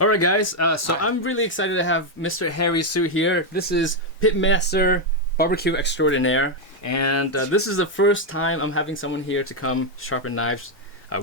Alright guys, so I'm really excited to have Mr. Harry Su here. This is Pitmaster Barbecue Extraordinaire, and this is the first time I'm having someone here to come sharpen knives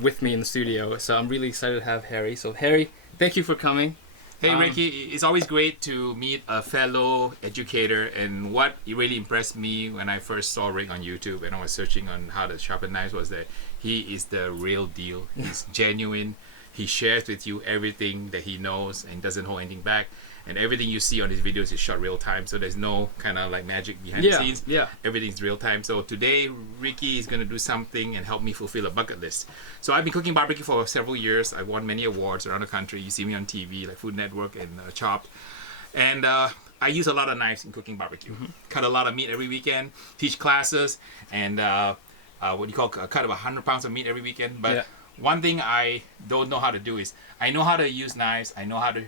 with me in the studio, so I'm really excited to have Harry. So Harry, thank you for coming. Hey Ricky, it's always great to meet a fellow educator, and what really impressed me when I first saw Rick on YouTube and I was searching on how to sharpen knives was that he is the real deal. He's genuine. He shares with you everything that he knows and doesn't hold anything back. And everything you see on his videos is shot real time, so there's no kind of like magic behind the scenes. Yeah. Everything's real time. So today, Ricky is going to do something and help me fulfill a bucket list. So I've been cooking barbecue for several years. I've won many awards around the country. You see me on TV, like Food Network and Chopped. And I use a lot of knives in cooking barbecue. Cut a lot of meat every weekend, teach classes, and cut 100 pounds of meat every weekend. But one thing I don't know how to do is, I know how to use knives, I know how to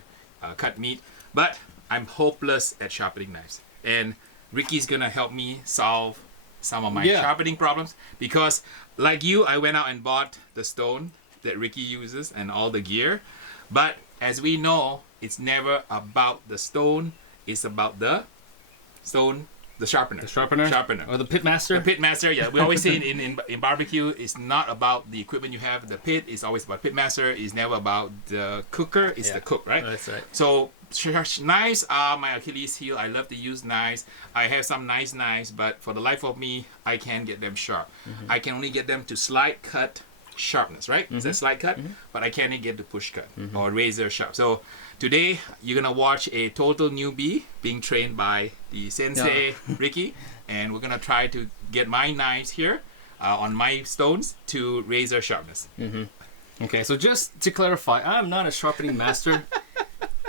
cut meat, but I'm hopeless at sharpening knives. And Ricky's gonna help me solve some of my sharpening problems, because like you, I went out and bought the stone that Ricky uses and all the gear. But as we know, it's never about the stone, it's about the stone. The sharpener. The sharpener? Sharpener. Or the pitmaster? The pitmaster, yeah. We always say in barbecue, it's not about the equipment you have. The pit is always about pitmaster. It's never about the cooker. It's the cook, right? That's right. So knives are my Achilles heel. I love to use knives. I have some nice knives, but for the life of me, I can't get them sharp. I can only get them to slide cut sharpness, right? It's a slide cut, but I can't get the push cut or razor sharp. So today you're gonna watch a total newbie being trained by the sensei Ricky, and we're gonna try to get my knives here on my stones to razor sharpness. Okay, so just to clarify, I'm not a sharpening master.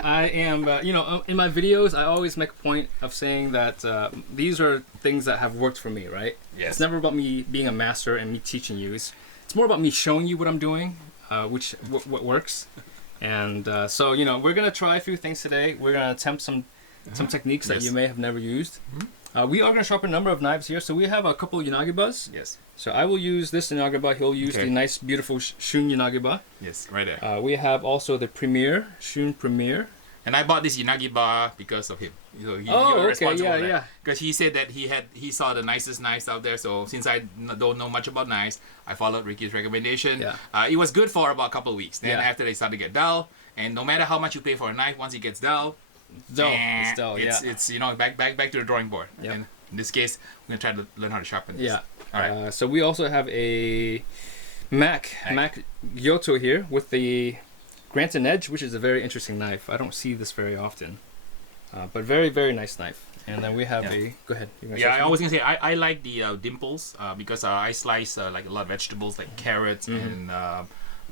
I am, in my videos, I always make a point of saying that these are things that have worked for me, right? Yes. It's never about me being a master and me teaching you. It's more about me showing you what I'm doing, what works. And so, we're going to try a few things today. We're going to attempt some techniques that you may have never used. We are going to sharpen a number of knives here. So we have a couple of Yanagibas. Yes. So I will use this Yanagiba. He'll use the nice, beautiful Shun Yanagiba. Yes, right there. We have also the Premier, Shun Premier. And I bought this Yanagi bar because of him. So you're responsible for that. Because he said that he saw the nicest knives out there. So since I don't know much about knives, I followed Ricky's recommendation. It was good for about a couple of weeks. Then after they started to get dull, and no matter how much you pay for a knife, once it gets dull, it's back to the drawing board. And in this case, we're gonna try to learn how to sharpen this. All right. So we also have a Mac Gyoto here with the Granton Edge, which is a very interesting knife. I don't see this very often, but very, very nice knife. And then we have go ahead. I always gonna say I like the dimples because I slice like a lot of vegetables like carrots and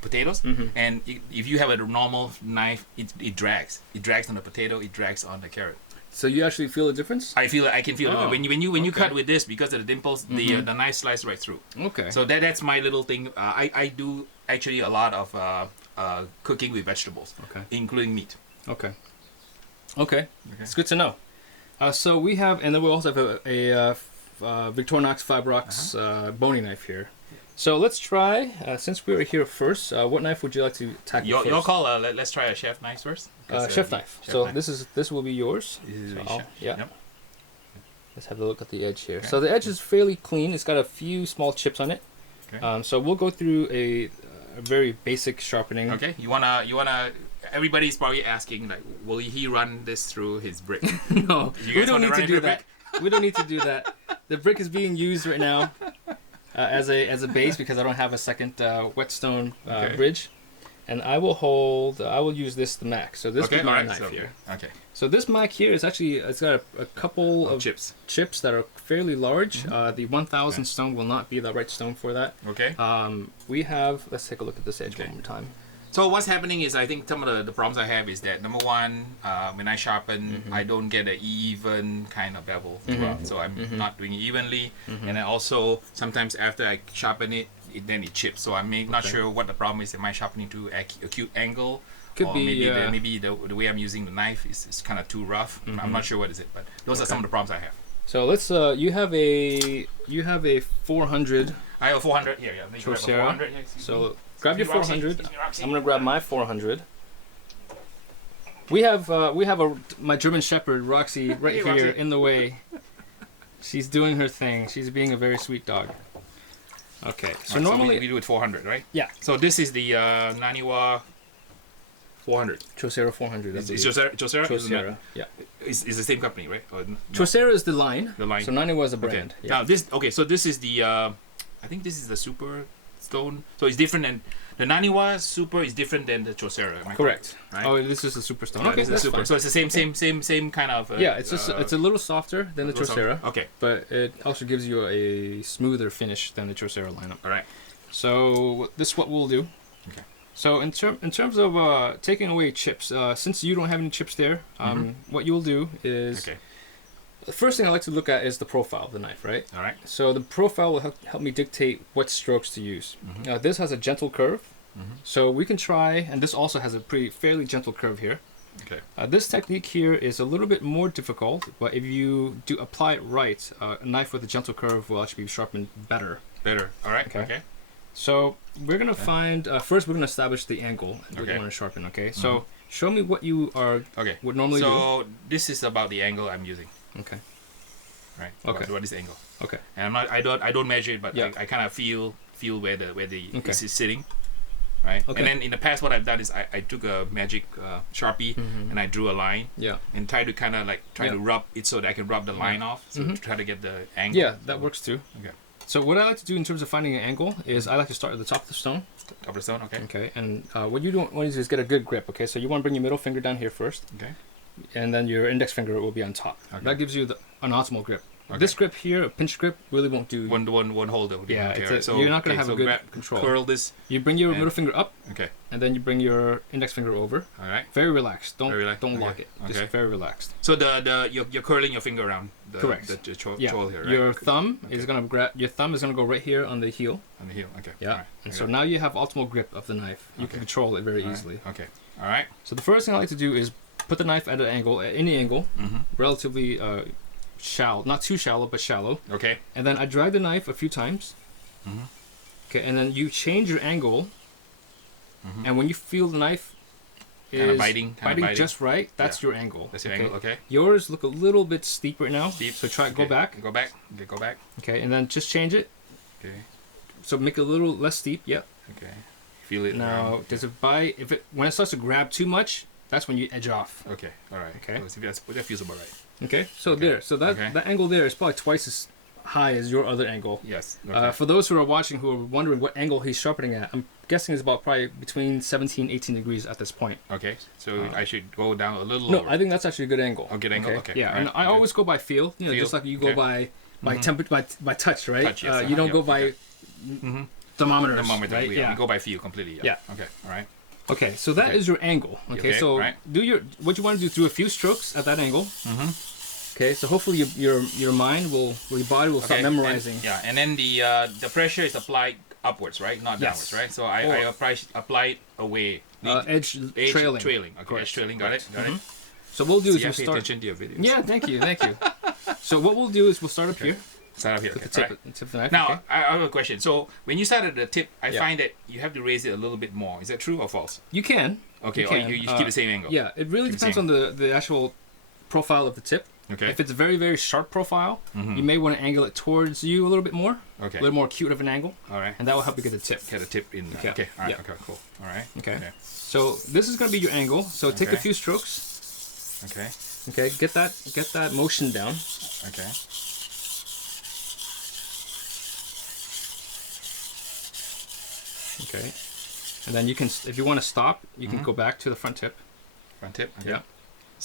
potatoes. And if you have a normal knife, it drags. It drags on the potato. It drags on the carrot. So you actually feel a difference? I can feel it when you cut with this, because of the dimples, the knife slices right through. Okay. So that's my little thing. I do actually a lot of cooking with vegetables, including meat. Okay. It's good to know. So we have, and then we also have a Victorinox Fibrox boning knife here. So let's try, since we were here first, what knife would you like to tackle first? Your call. Let's try a chef knife first. Chef knife. So this will be yours. This is Yep. Let's have a look at the edge here. So the edge is fairly clean. It's got a few small chips on it. So we'll go through a very basic sharpening. Okay. You wanna. Everybody's probably asking, like, will he run this through his brick? No, we don't need to do that. We don't need to do that. The brick is being used right now as a base because I don't have a second whetstone bridge, and I will use this the Mac. So this is my knife here. Okay. So this Mac here is actually, it's got a couple of chips that are fairly large. The 1000 stone will not be the right stone for that. Okay. We have, let's take a look at this edge one more time. So what's happening is, I think some of the problems I have is that, number one, when I sharpen, I don't get an even kind of bevel throughout. So I'm not doing it evenly. And I also, sometimes after I sharpen it, then it chips. So I'm not sure what the problem is. Am I sharpening to acute angle? Could be, maybe the way I'm using the knife is kind of too rough. I'm not sure what is it, but those are some of the problems I have. So let's, you have a 400. I have a 400 here, yeah. You have a 400. So grab your 400. I'm going to grab my 400. We have my German Shepherd Roxy right here Roxy. in the way. She's doing her thing. She's being a very sweet dog. Okay, so normally we do it 400, right? Yeah. So this is the Naniwa 400. Chosera 400. Is Chosera? Chosera. Yeah. Is the same company, right? Or no? Chosera is the line. The line. So Naniwa is a Okay. brand. Yeah. Now this. Okay, so this is the. I think this is the Super Stone. So it's different than the Naniwa Super is different than the Chosera. Am I Correct. Right? Oh, this is a Super Stone. Yeah, Okay, this is that's Super. fine. So it's the same kind of. Yeah, it's just it's a little softer than the Chosera. Okay. But it also gives you a smoother finish than the Chosera lineup. All right. So this is what we'll do. Okay. So in terms of taking away chips, since you don't have any chips there, what you'll do is the first thing I like to look at is the profile of the knife, right? All right. So the profile will help me dictate what strokes to use. Now this has a gentle curve, so we can try, and this also has a fairly gentle curve here. Okay. This technique here is a little bit more difficult, but if you do apply it right, a knife with a gentle curve will actually be sharpened better. Better. All right. Okay. So we're gonna find first. We're gonna establish the angle that you want to sharpen. Okay. So show me what you would normally do. So this is about the angle I'm using. Okay. Right. Okay. What is the angle? Okay. And I don't measure it, but I kind of feel where the this is sitting. Right. Okay. And then in the past, what I've done is I took a magic Sharpie and I drew a line. Yeah. And tried to kind of to rub it so that I can rub the line off. So to try to get the angle. Yeah, that works too. Okay. So what I like to do in terms of finding an angle is I like to start at the top of the stone. Top of the stone. Okay. Okay. And what you don't want to do is get a good grip. Okay. So you want to bring your middle finger down here first. Okay. And then your index finger will be on top. Okay. That gives you an optimal grip. Okay. This grip here, a pinch grip, really won't do. One holder. Yeah, so you're not going to have a good control. Curl this. You bring your middle finger up. Okay. And then you bring your index finger over. All right. Very relaxed. Don't lock it. Just very relaxed. So you're curling your finger around the choil here, right? Your thumb is going to grab. Your thumb is going to go right here on the heel. On the heel. Okay. Yeah. Right. And so now you have optimal grip of the knife. You can control it very easily. Okay. All right. So the first thing I like to do is put the knife at an angle, at any angle, relatively shallow, not too shallow, but shallow. Okay. And then I drag the knife a few times. Okay, and then you change your angle. And when you feel the knife is biting just right, that's your angle. That's your angle. Okay. Yours look a little bit steep right now. Steep. So try go back. Go back. Okay, go back. Okay, and then just change it. Okay. So make it a little less steep. Yep. Okay. Feel it. Now, does it when it starts to grab too much? That's when you edge off. Okay. All right. Okay. That feels about right. Okay. So there. So that angle there is probably twice as high as your other angle. Yes. Okay. For those who are watching who are wondering what angle he's sharpening at, I'm guessing it's about probably between 17 18 degrees at this point. Okay. So I should go down a little lower. No, I think that's actually a good angle. A good angle. Okay. Yeah, and I always go by feel. You know, just like you go by temperature, by touch, right? Touch, yes. You don't go by thermometers. Thermometer. Right? Yeah. You go by feel completely. Yeah. Okay. All right. Okay, so that is your angle. Okay, so what you want to do a few strokes at that angle. Okay, so hopefully your body will start memorizing. And then the pressure is applied upwards, right? Not downwards, right? So I apply it away. Edge trailing. Okay, edge trailing. Got it. So what we'll do is we'll start. Attention to your videos. Yeah, thank you. So what we'll do is we'll start up here. Start up here. With the tip of the knife. Now, I have a question. So when you start at the tip, I find that you have to raise it a little bit more. Is that true or false? You can. Okay, you keep the same angle. Yeah, it really depends on the actual profile of the tip. Okay. If it's a very, very sharp profile, you may want to angle it towards you a little bit more. Okay. A little more acute of an angle. All right. And that will help you get the tip. Get the tip in. Okay. All right. Okay. Cool. All right. Okay. So this is going to be your angle. So take a few strokes. Okay. Okay. Get that motion down. Okay. Okay. And then you can, if you want to stop, you can go back to the front tip. Front tip. Okay. Yeah.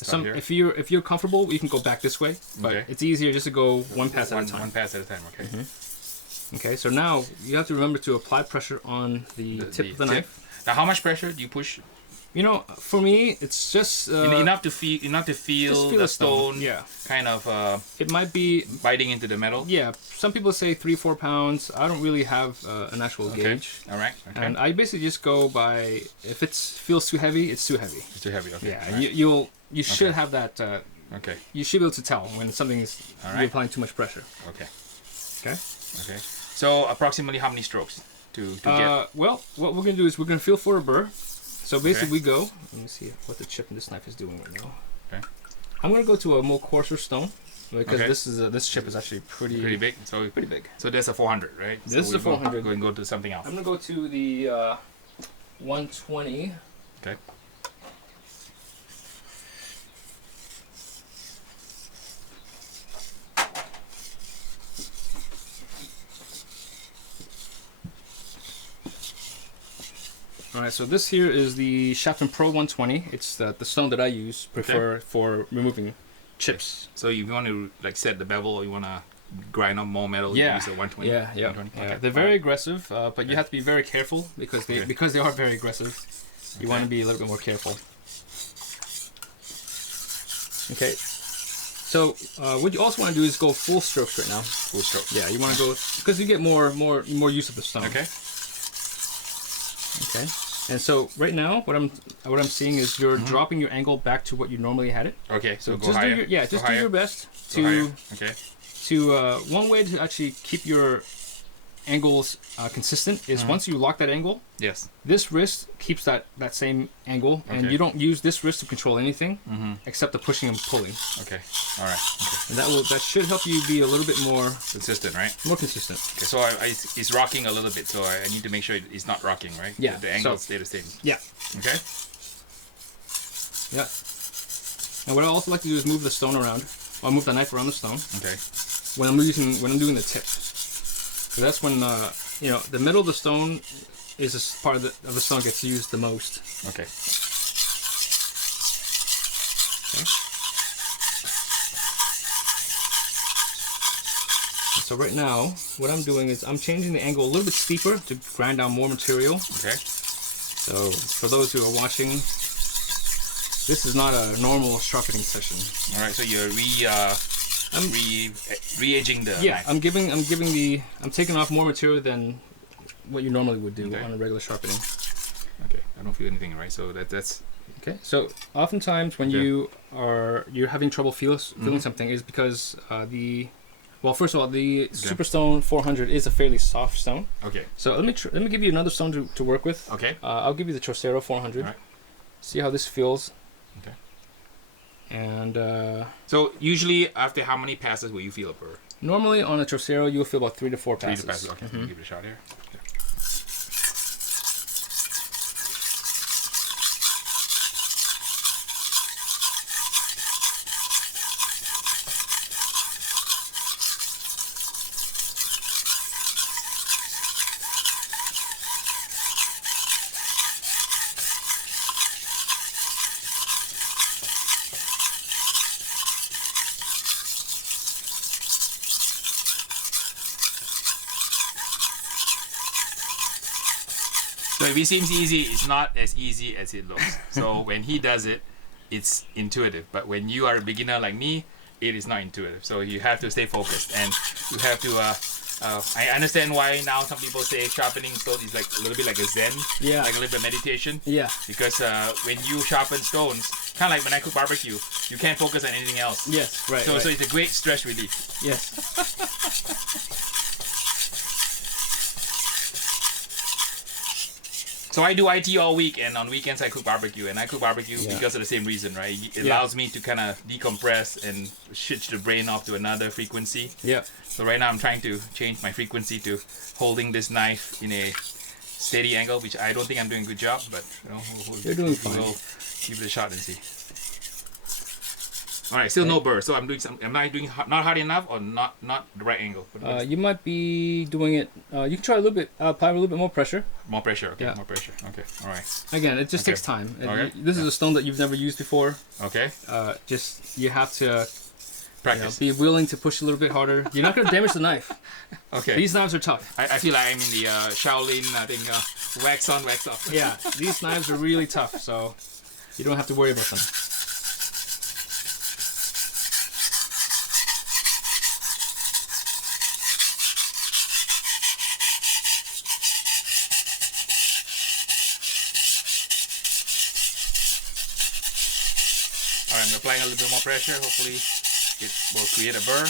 If you're comfortable, you can go back this way, but it's easier just to go one pass at a time. One pass at a time. Okay. Okay. So now you have to remember to apply pressure on the tip of the knife. Now, how much pressure do you push? You know, for me, it's just enough to feel the stone. Yeah. Kind of. It might be biting into the metal. Yeah. Some people say 3-4 pounds. I don't really have an actual gauge. All right. Okay. And I basically just go by if it feels too heavy, it's too heavy. It's too heavy. Okay. Yeah. Right. You should have that. Okay. You should be able to tell when something's you're applying too much pressure. Okay. Okay. Okay. So approximately how many strokes to get? Well, what we're gonna do is we're gonna feel for a burr. So basically we go, let me see what the chip in this knife is doing right now. Okay. I'm going to go to a more coarser stone because this chip is actually pretty big. So pretty big. So there's a 400, right? This is a 400. Go and go to something else. I'm going to go to the 120. Okay. Alright, so this here is the Sharpening Pro 120. It's the stone that I prefer for removing chips. So if you want to like set the bevel or you want to grind up more metal, you use a 120. Yeah. Okay. They're very aggressive, but you have to be very careful because they are very aggressive. You want to be a little bit more careful. Okay. So what you also want to do is go full strokes right now. Full stroke. Yeah, you want to go because you get more use of the stone. Okay. Okay. And so right now, what I'm seeing is you're dropping your angle back to what you normally had it. Okay. So go just higher. do your best to one way to actually keep your angles consistent is once you lock that angle. Yes. This wrist keeps that same angle, and you don't use this wrist to control anything except the pushing and pulling. Okay. All right. Okay. And that should help you be a little bit more consistent, right? More consistent. Okay. So it's rocking a little bit, so I need to make sure it's not rocking, right? Yeah. The angle stay the same. Yeah. Okay. Yeah. And what I also like to do is move the stone around. I'll move the knife around the stone. Okay. When I'm doing the tip. So that's when the middle of the stone is this part of the stone gets used the most. Okay. So right now, what I'm doing is I'm changing the angle a little bit steeper to grind down more material. Okay. So for those who are watching, this is not a normal sharpening session. All right. So you're re-edging the knife. I'm taking off more material than what you normally would do on a regular sharpening. Okay, I don't feel anything, right? So that's okay. So oftentimes when you're having trouble feeling something is because first of all, the Superstone 400 is a fairly soft stone. Okay. So let me give you another stone to work with. Okay. I'll give you the Chorcero 400. All right. See how this feels. Okay. And so usually after how many passes will you feel a burr? Normally on a Chorcero you'll feel about 3 to 4 passes. 3 to 5 passes. Okay. Give it a shot here. Okay. So if it seems easy, it's not as easy as it looks. So when he does it, it's intuitive. But when you are a beginner like me, it is not intuitive. So you have to stay focused, and you have to. I understand why now some people say sharpening stone is like a little bit like a zen, like a little bit of meditation. Yeah. Because when you sharpen stones, kind of like when I cook barbecue, you can't focus on anything else. Yes, right. So right. so it's a great stress relief. Yes. So I do IT all week, and on weekends I cook barbecue, and I cook barbecue because of the same reason, right? It allows me to kind of decompress and switch the brain off to another frequency. Yeah. So right now I'm trying to change my frequency to holding this knife in a steady angle, which I don't think I'm doing a good job, but you're doing fine. We'll give it a shot and see. All right, still no burr. So I'm doing some. Am I doing not hard enough or not the right angle? You might be doing it. You can try a little bit. Apply a little bit more pressure. More pressure. Okay. Yeah. More pressure. Okay. All right. Again, it just takes time. Okay. This is a stone that you've never used before. Okay. You have to practice. Be willing to push a little bit harder. You're not going to damage the knife. Okay. These knives are tough. I feel like I'm in the Shaolin thing. Wax on, wax off. Yeah. These knives are really tough, so you don't have to worry about them. I'm applying a little bit more pressure. Hopefully it will create a burr.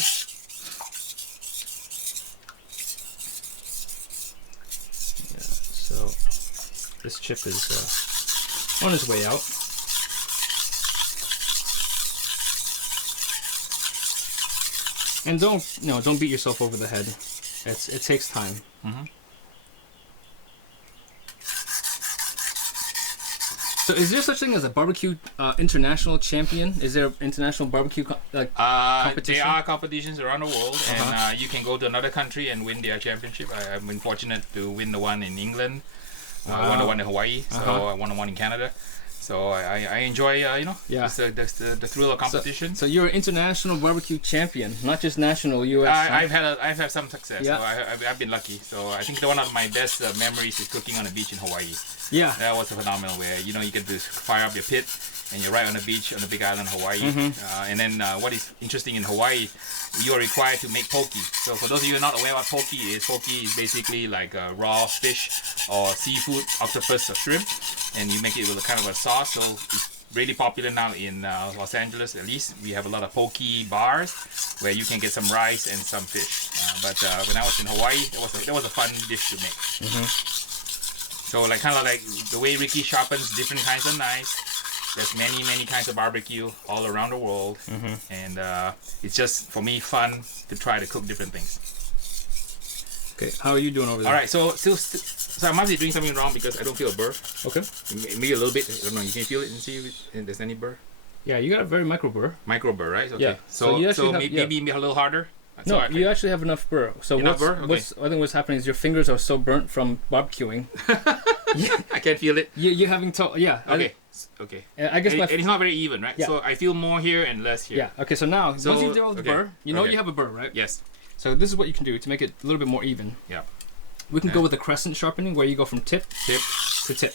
Yeah, so this chip is on his way out. And don't beat yourself over the head. It takes time. Mm-hmm. So is there such thing as a barbecue international champion? Is there international barbecue competition? There are competitions around the world, and you can go to another country and win their championship. I've been fortunate to win the one in England, won the one in Hawaii, so I won the one in Canada. So I enjoy, just the thrill of competition. So you're an international barbecue champion, not just national U.S. I've had some success. Yeah. So I've been lucky. So I think one of my best memories is cooking on a beach in Hawaii. Yeah. That was phenomenal. Where you get to fire up your pit, and you're right on the beach on the big island, Hawaii. Mm-hmm. And then what is interesting in Hawaii, you are required to make poke. So for those of you who are not aware what poke is basically like raw fish or seafood, octopus or shrimp, and you make it with a kind of a sauce. So it's really popular now in Los Angeles. At least we have a lot of poke bars where you can get some rice and some fish. But when I was in Hawaii, that was a fun dish to make. Mm-hmm. So kind of like the way Ricky sharpens different kinds of knives. There's many kinds of barbecue all around the world, and it's just for me fun to try to cook different things. Okay, how are you doing over there? All right, so I must be doing something wrong because I don't feel a burr. Okay. Maybe a little bit. I don't know. You can feel it and see if there's any burr. Yeah, you got a very micro burr. Micro burr, right? Okay. Yeah. So maybe a little harder. No, you actually have enough burr. So enough burr? Okay. I think what's happening is your fingers are so burnt from barbecuing. I can't feel it. You're having Okay. I guess and it's not very even, right? Yeah. So I feel more here and less here. Yeah. Okay. So now, once you develop the burr, you have a burr, right? Yes. So this is what you can do to make it a little bit more even. Yeah. We can go with the crescent sharpening, where you go from tip to tip.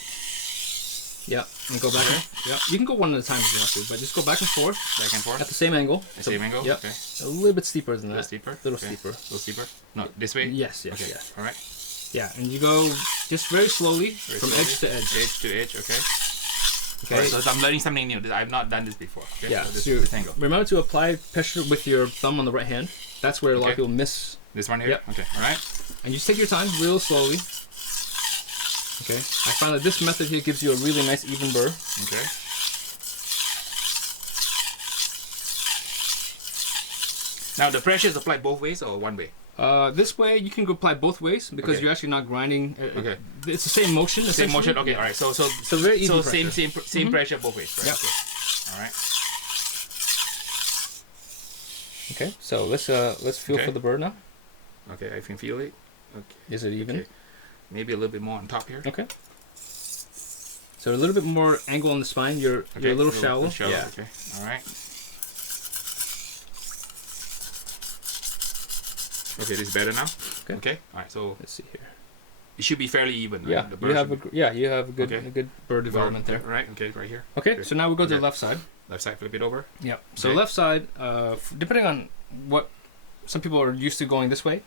Yeah, and go back. Yeah, you can go one at a time if you want to, but just go back and forth. Back and forth. At the same angle. Same angle. Yep. Okay. A little bit steeper than that. A little steeper. A little steeper. No, this way. Yes. Okay. Yeah. All right. Yeah, and you go just very slowly from edge to edge. Edge to edge. Okay. Okay. Right, so I'm learning something new. I've not done this before. Okay? Yeah. So this angle. Remember to apply pressure with your thumb on the right hand. That's where a lot of people miss. This one here. Yep. Okay. All right. And you just take your time, real slowly. Okay. I find that this method here gives you a really nice even burr. Okay. Now the pressure is applied both ways or one way? This way you can go apply both ways because you're actually not grinding. Okay. It's the same motion. Same motion. Okay. All right. So very easy. So pressure. same pressure both ways. Right? Yep. Okay. All right. Okay. So let's feel for the burr now. Okay, I can feel it. Okay. Is it even? Okay. Maybe a little bit more on top here. Okay. So a little bit more angle on the spine. You're a little shallow. Yeah. Okay. All right. Okay, this is better now. Okay. All right. So let's see here. It should be fairly even. Right? Yeah. You have a good burr development there. Right. Okay. Right here. Okay. So now we go to the left side. Left side, flip it over. Yep. So left side, depending on what some people are used to going this way.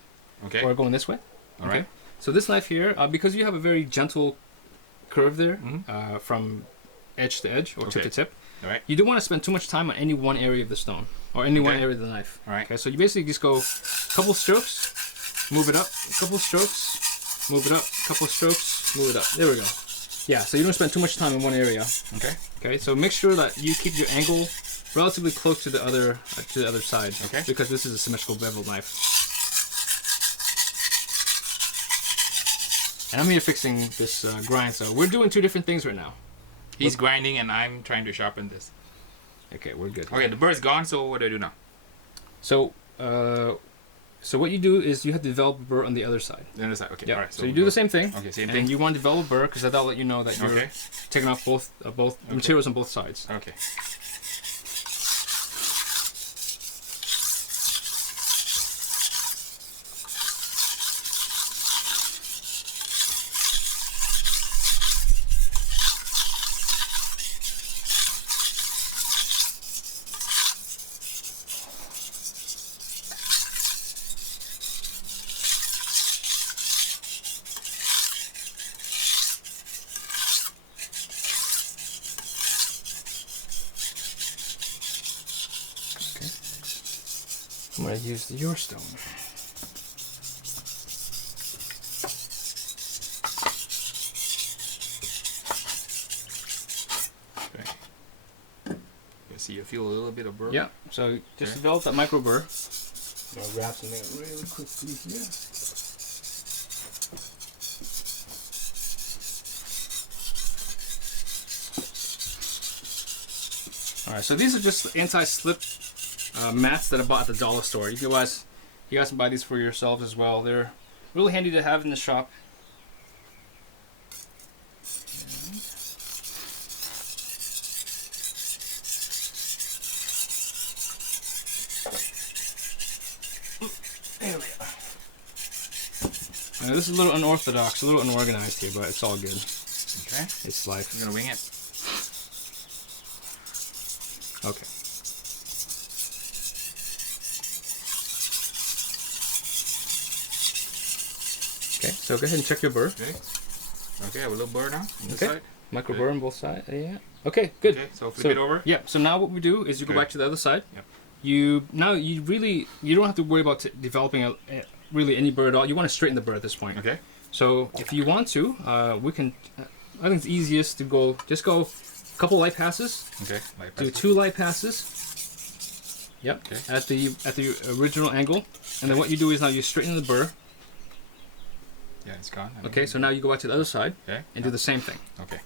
Okay. Or going this way. All right. So this knife here, because you have a very gentle curve there, from edge to edge or tip to tip, all right. You don't want to spend too much time on any one area of the stone or any one area of the knife. All right. Okay, so you basically just go a couple strokes, move it up, a couple strokes, move it up, a couple strokes, move it up. There we go. Yeah, so you don't spend too much time in one area. Okay. Okay, so make sure that you keep your angle relatively close to the other side. Okay. Because this is a symmetrical beveled knife. And I'm here fixing this grind, so we're doing two different things right now. He's grinding and I'm trying to sharpen this. Okay, we're good. Okay, the burr's gone, so what do I do now? So what you do is you have to develop a burr on the other side. The other side, okay. Yep. All right. So you do the same thing. Okay, same thing. And you want to develop a burr because that'll let you know that you're taking off both materials on both sides. Okay. I'm going to use your stone. can see, I feel a little bit of burr. Yeah. So just develop that micro burr. I'll grab something really quickly here. All right. So these are just anti-slip mats that I bought at the dollar store. You guys can buy these for yourselves as well. They're really handy to have in the shop. There we are. Now, this is a little unorthodox, a little unorganized here, but it's all good. Okay. It's life. I'm gonna wing it. Okay. Okay, so go ahead and check your burr. Okay. Okay, I have a little burr now on this Okay. side. Micro burr on both sides. Yeah. Okay, good. Okay, so flip it over. Yeah. So now what we do is you go Okay. back to the other side. Yep. You don't have to worry about developing really any burr at all. You want to straighten the burr at this point. Okay. So if you want to, we can. I think it's easiest to go a couple light passes. Okay. Do 2 light passes. Yep. Okay. At the original angle, and then what you do is now you straighten the burr. Yeah, it's gone. Okay. So now you go back to the other side Okay. and do the same thing. Okay.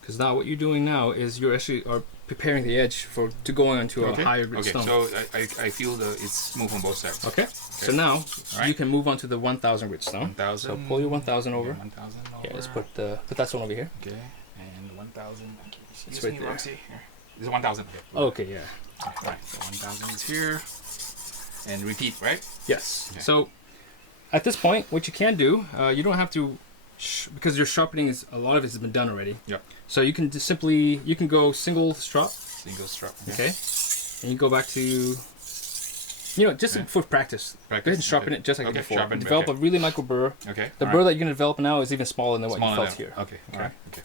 Because now what you're doing now is you actually are preparing the edge to go onto a higher grit stone. So I feel it's smooth on both sides. Okay. So now Right. you can move on to the 1000 grit stone. 1000. So pull your 1000 over. 1000 over. Yeah, let's put that stone over here. Okay. And 1000. It's right there. Roxy. Here. This is 1000. Okay. Okay, yeah. Right. So 1000 is here. And repeat, right? Yes. Okay. So at this point, what you can do, you don't have to, because your sharpening a lot of it has been done already. Yep. So you can just you can go single strop. Single strap. Okay. And you go back to, just for practice. Go ahead and sharpen it just like before. Sharpen, Develop a really micro burr. Okay. The burr that you're going to develop now is even smaller than what you felt here. Okay. All right. Okay.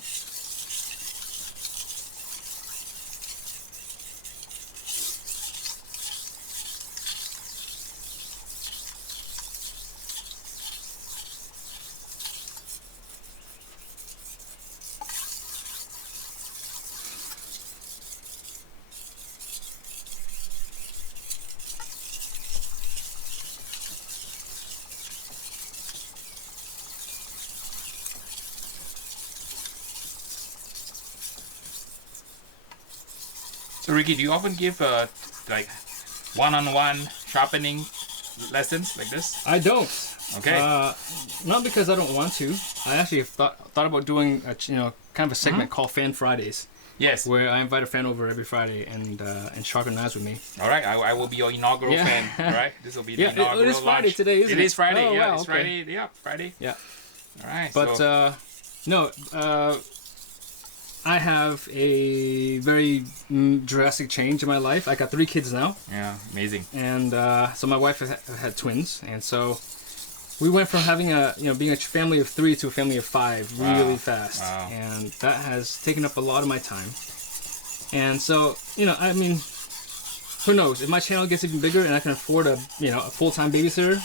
So Ricky, do you often give like one-on-one sharpening lessons like this? I don't. Okay. Not because I don't want to. I actually have thought about doing kind of a segment called Fan Fridays. Yes. Where I invite a fan over every Friday and sharpen knives with me. All right, I will be your inaugural fan. All right, this will be the inaugural it is Friday launch. today, isn't it? It is Friday. Oh, Yeah, wow, it's okay. Friday. Yeah, Friday. Yeah. All right. But so, I have a very drastic change in my life. I got 3 kids now, yeah, amazing. and so my wife has had twins, and so we went from having being a family of 3 to a family of 5 really fast, and that has taken up a lot of my time. And so I mean, who knows? If my channel gets even bigger and I can afford a full-time babysitter,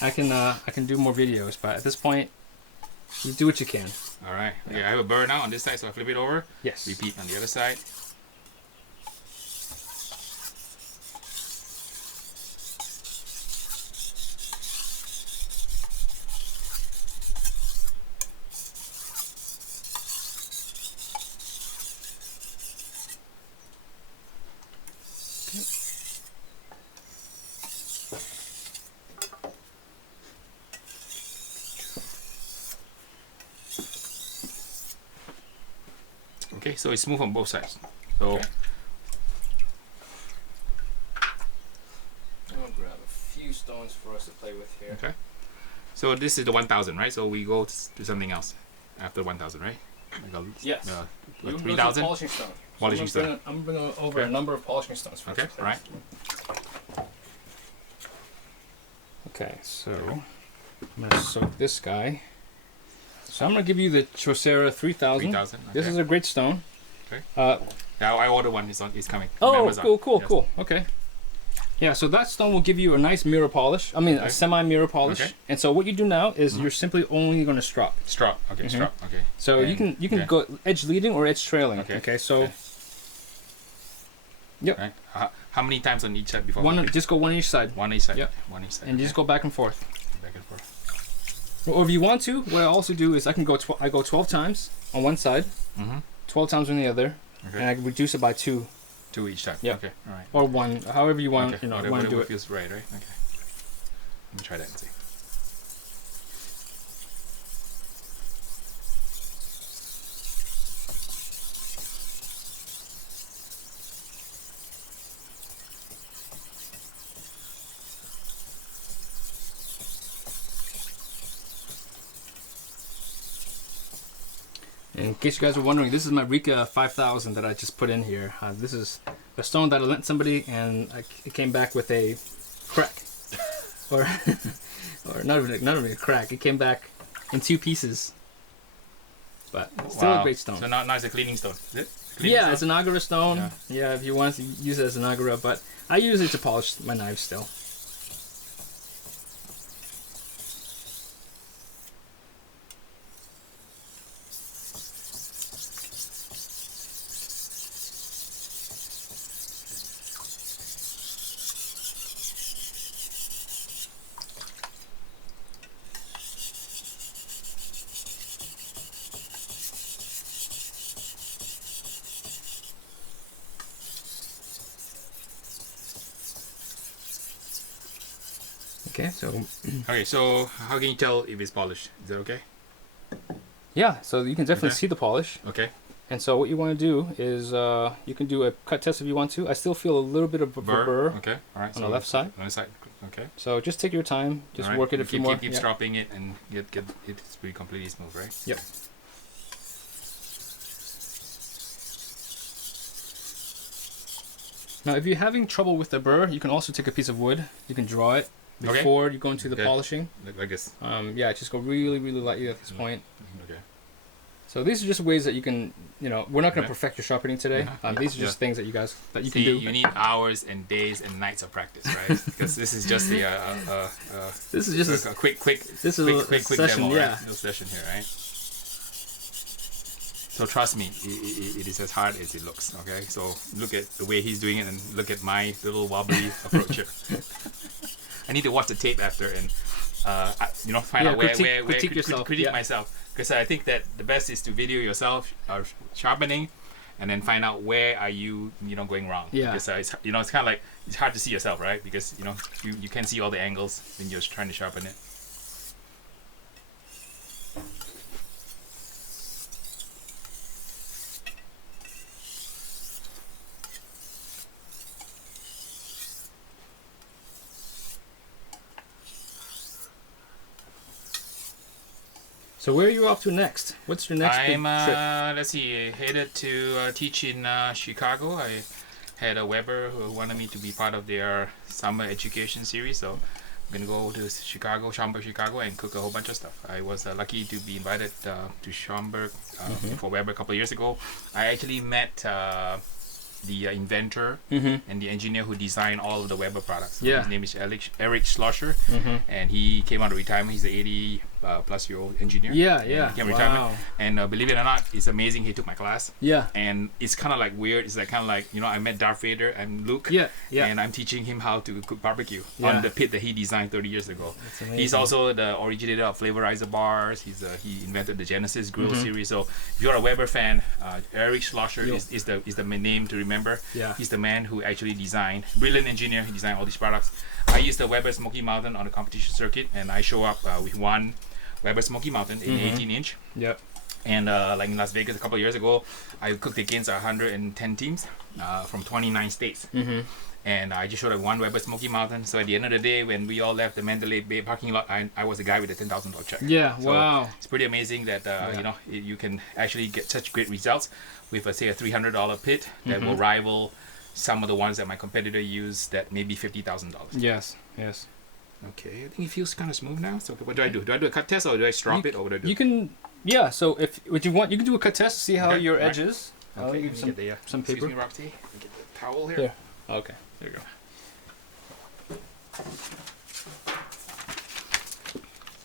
I can do more videos. But at this point, you do what you can. All right. Okay, I have a burr now on this side, so I flip it over. Yes. Repeat on the other side. Okay, so it's smooth on both sides. So Okay. I'll grab a few stones for us to play with here. okay. So this is the 1000, right? So we go to something else after 1000, right? Like Yes. like You 3000. polishing stone. Polishing so stone. I'm bringing over a number of polishing stones for us Okay, to play right. with. Okay, so I'm gonna soak this guy. So I'm gonna give you the Chaucera 3000. 3000. This okay. is a great stone. Okay. Uh, Yeah, I ordered one. It's coming. oh, Amazon. cool. Yes. Cool. Okay. Yeah, so that stone will give you a nice mirror polish. I mean, a semi-mirror polish. Okay. And so what you do now is you're simply only going to strop. Strop. Okay. Strop. Okay. So you can go edge leading or edge trailing. Okay. So. Okay. Yep. Right. How many times on each side before? Just go one each side. One each side. Yep. One each side. And you just go back and forth. Back and forth. Or if you want to, what I also do is I go 12 times on one side, 12 times on the other, and I reduce it by 2. 2 each time. Yeah. Okay. All right. Or 1, however you want. Okay. You know, whatever, want to do it. feels right. Right. Okay. Let me try that and see. In case you guys were wondering, this is my Rika 5000 that I just put in here. This is a stone that I lent somebody, and it came back with a crack, or not even a crack. It came back in 2 pieces, but still a great stone. So now it's a cleaning stone, is it? Yeah, it's an agara stone. Yeah, if you want to use it as an agara, but I use it to polish my knives still. Okay, so how can you tell if it's polished? Is that okay? Yeah, so you can definitely see the polish. Okay. And so what you want to do is you can do a cut test if you want to. I still feel a little bit of burr. Okay, all right. On the left side. On the side. Okay. So just take your time, just work it a few more. Keep stropping it and get it to be completely smooth, right? Yep. Now, if you're having trouble with the burr, you can also take a piece of wood. You can draw it before you go into the polishing. Like this. Yeah, just go really, really lightly at this point. Okay. So these are just ways that you can, we're not going to perfect your sharpening today. These are just things that you can do. You need hours and days and nights of practice, right? Because this is just the this is just a quick this is a quick session, demo, yeah. right? Little session here, right? So trust me, it is as hard as it looks. Okay, so look at the way he's doing it, and look at my little wobbly approach here. I need to watch the tape after and find out where critique myself, because I think that the best is to video yourself sharpening, and then find out where are you going wrong. Yeah. Because it's kind of like it's hard to see yourself, right? Because you can't see all the angles when you're trying to sharpen it. So where are you off to next? What's your next big trip? Let's see, headed to teach in Chicago. I had a Weber who wanted me to be part of their summer education series, so I'm gonna go to Schaumburg, Chicago, and cook a whole bunch of stuff. I was lucky to be invited to Schaumburg for Weber a couple of years ago. I actually met the inventor and the engineer who designed all of the Weber products. So his name is Eric Schlosser, and he came out of retirement. He's an 80 plus year old engineer. He came retirement, and believe it or not, it's amazing. He took my class. And it's kind of like weird. It's like kind of like I met Darth Vader and Luke. And I'm teaching him how to cook barbecue on the pit that he designed 30 years ago. He's also the originator of flavorizer bars. He invented the Genesis grill series. So if you're a Weber fan, Eric Schlosser is the name to remember. He's the man who actually designed, brilliant engineer. He designed all these products. I use the Weber Smoky Mountain on the competition circuit, and I show up with one Weber Smoky Mountain in 18-inch. And like in Las Vegas a couple of years ago, I cooked against 110 teams from 29 states. And I just showed up one Weber Smoky Mountain. So at the end of the day, when we all left the Mandalay Bay parking lot, I was the guy with the $10,000 check. So it's pretty amazing that you can actually get such great results with say a $300 pit that will rival some of the ones that my competitor used that maybe $50,000. Yes. Okay, I think it feels kind of smooth now. So what do I do? Do I do a cut test, or do I strop it, or what do I do? You can, so if what you want, you can do a cut test to see how your edge is. Okay, give you some paper. Excuse me, Roxy. Get the towel here. Okay, there you go.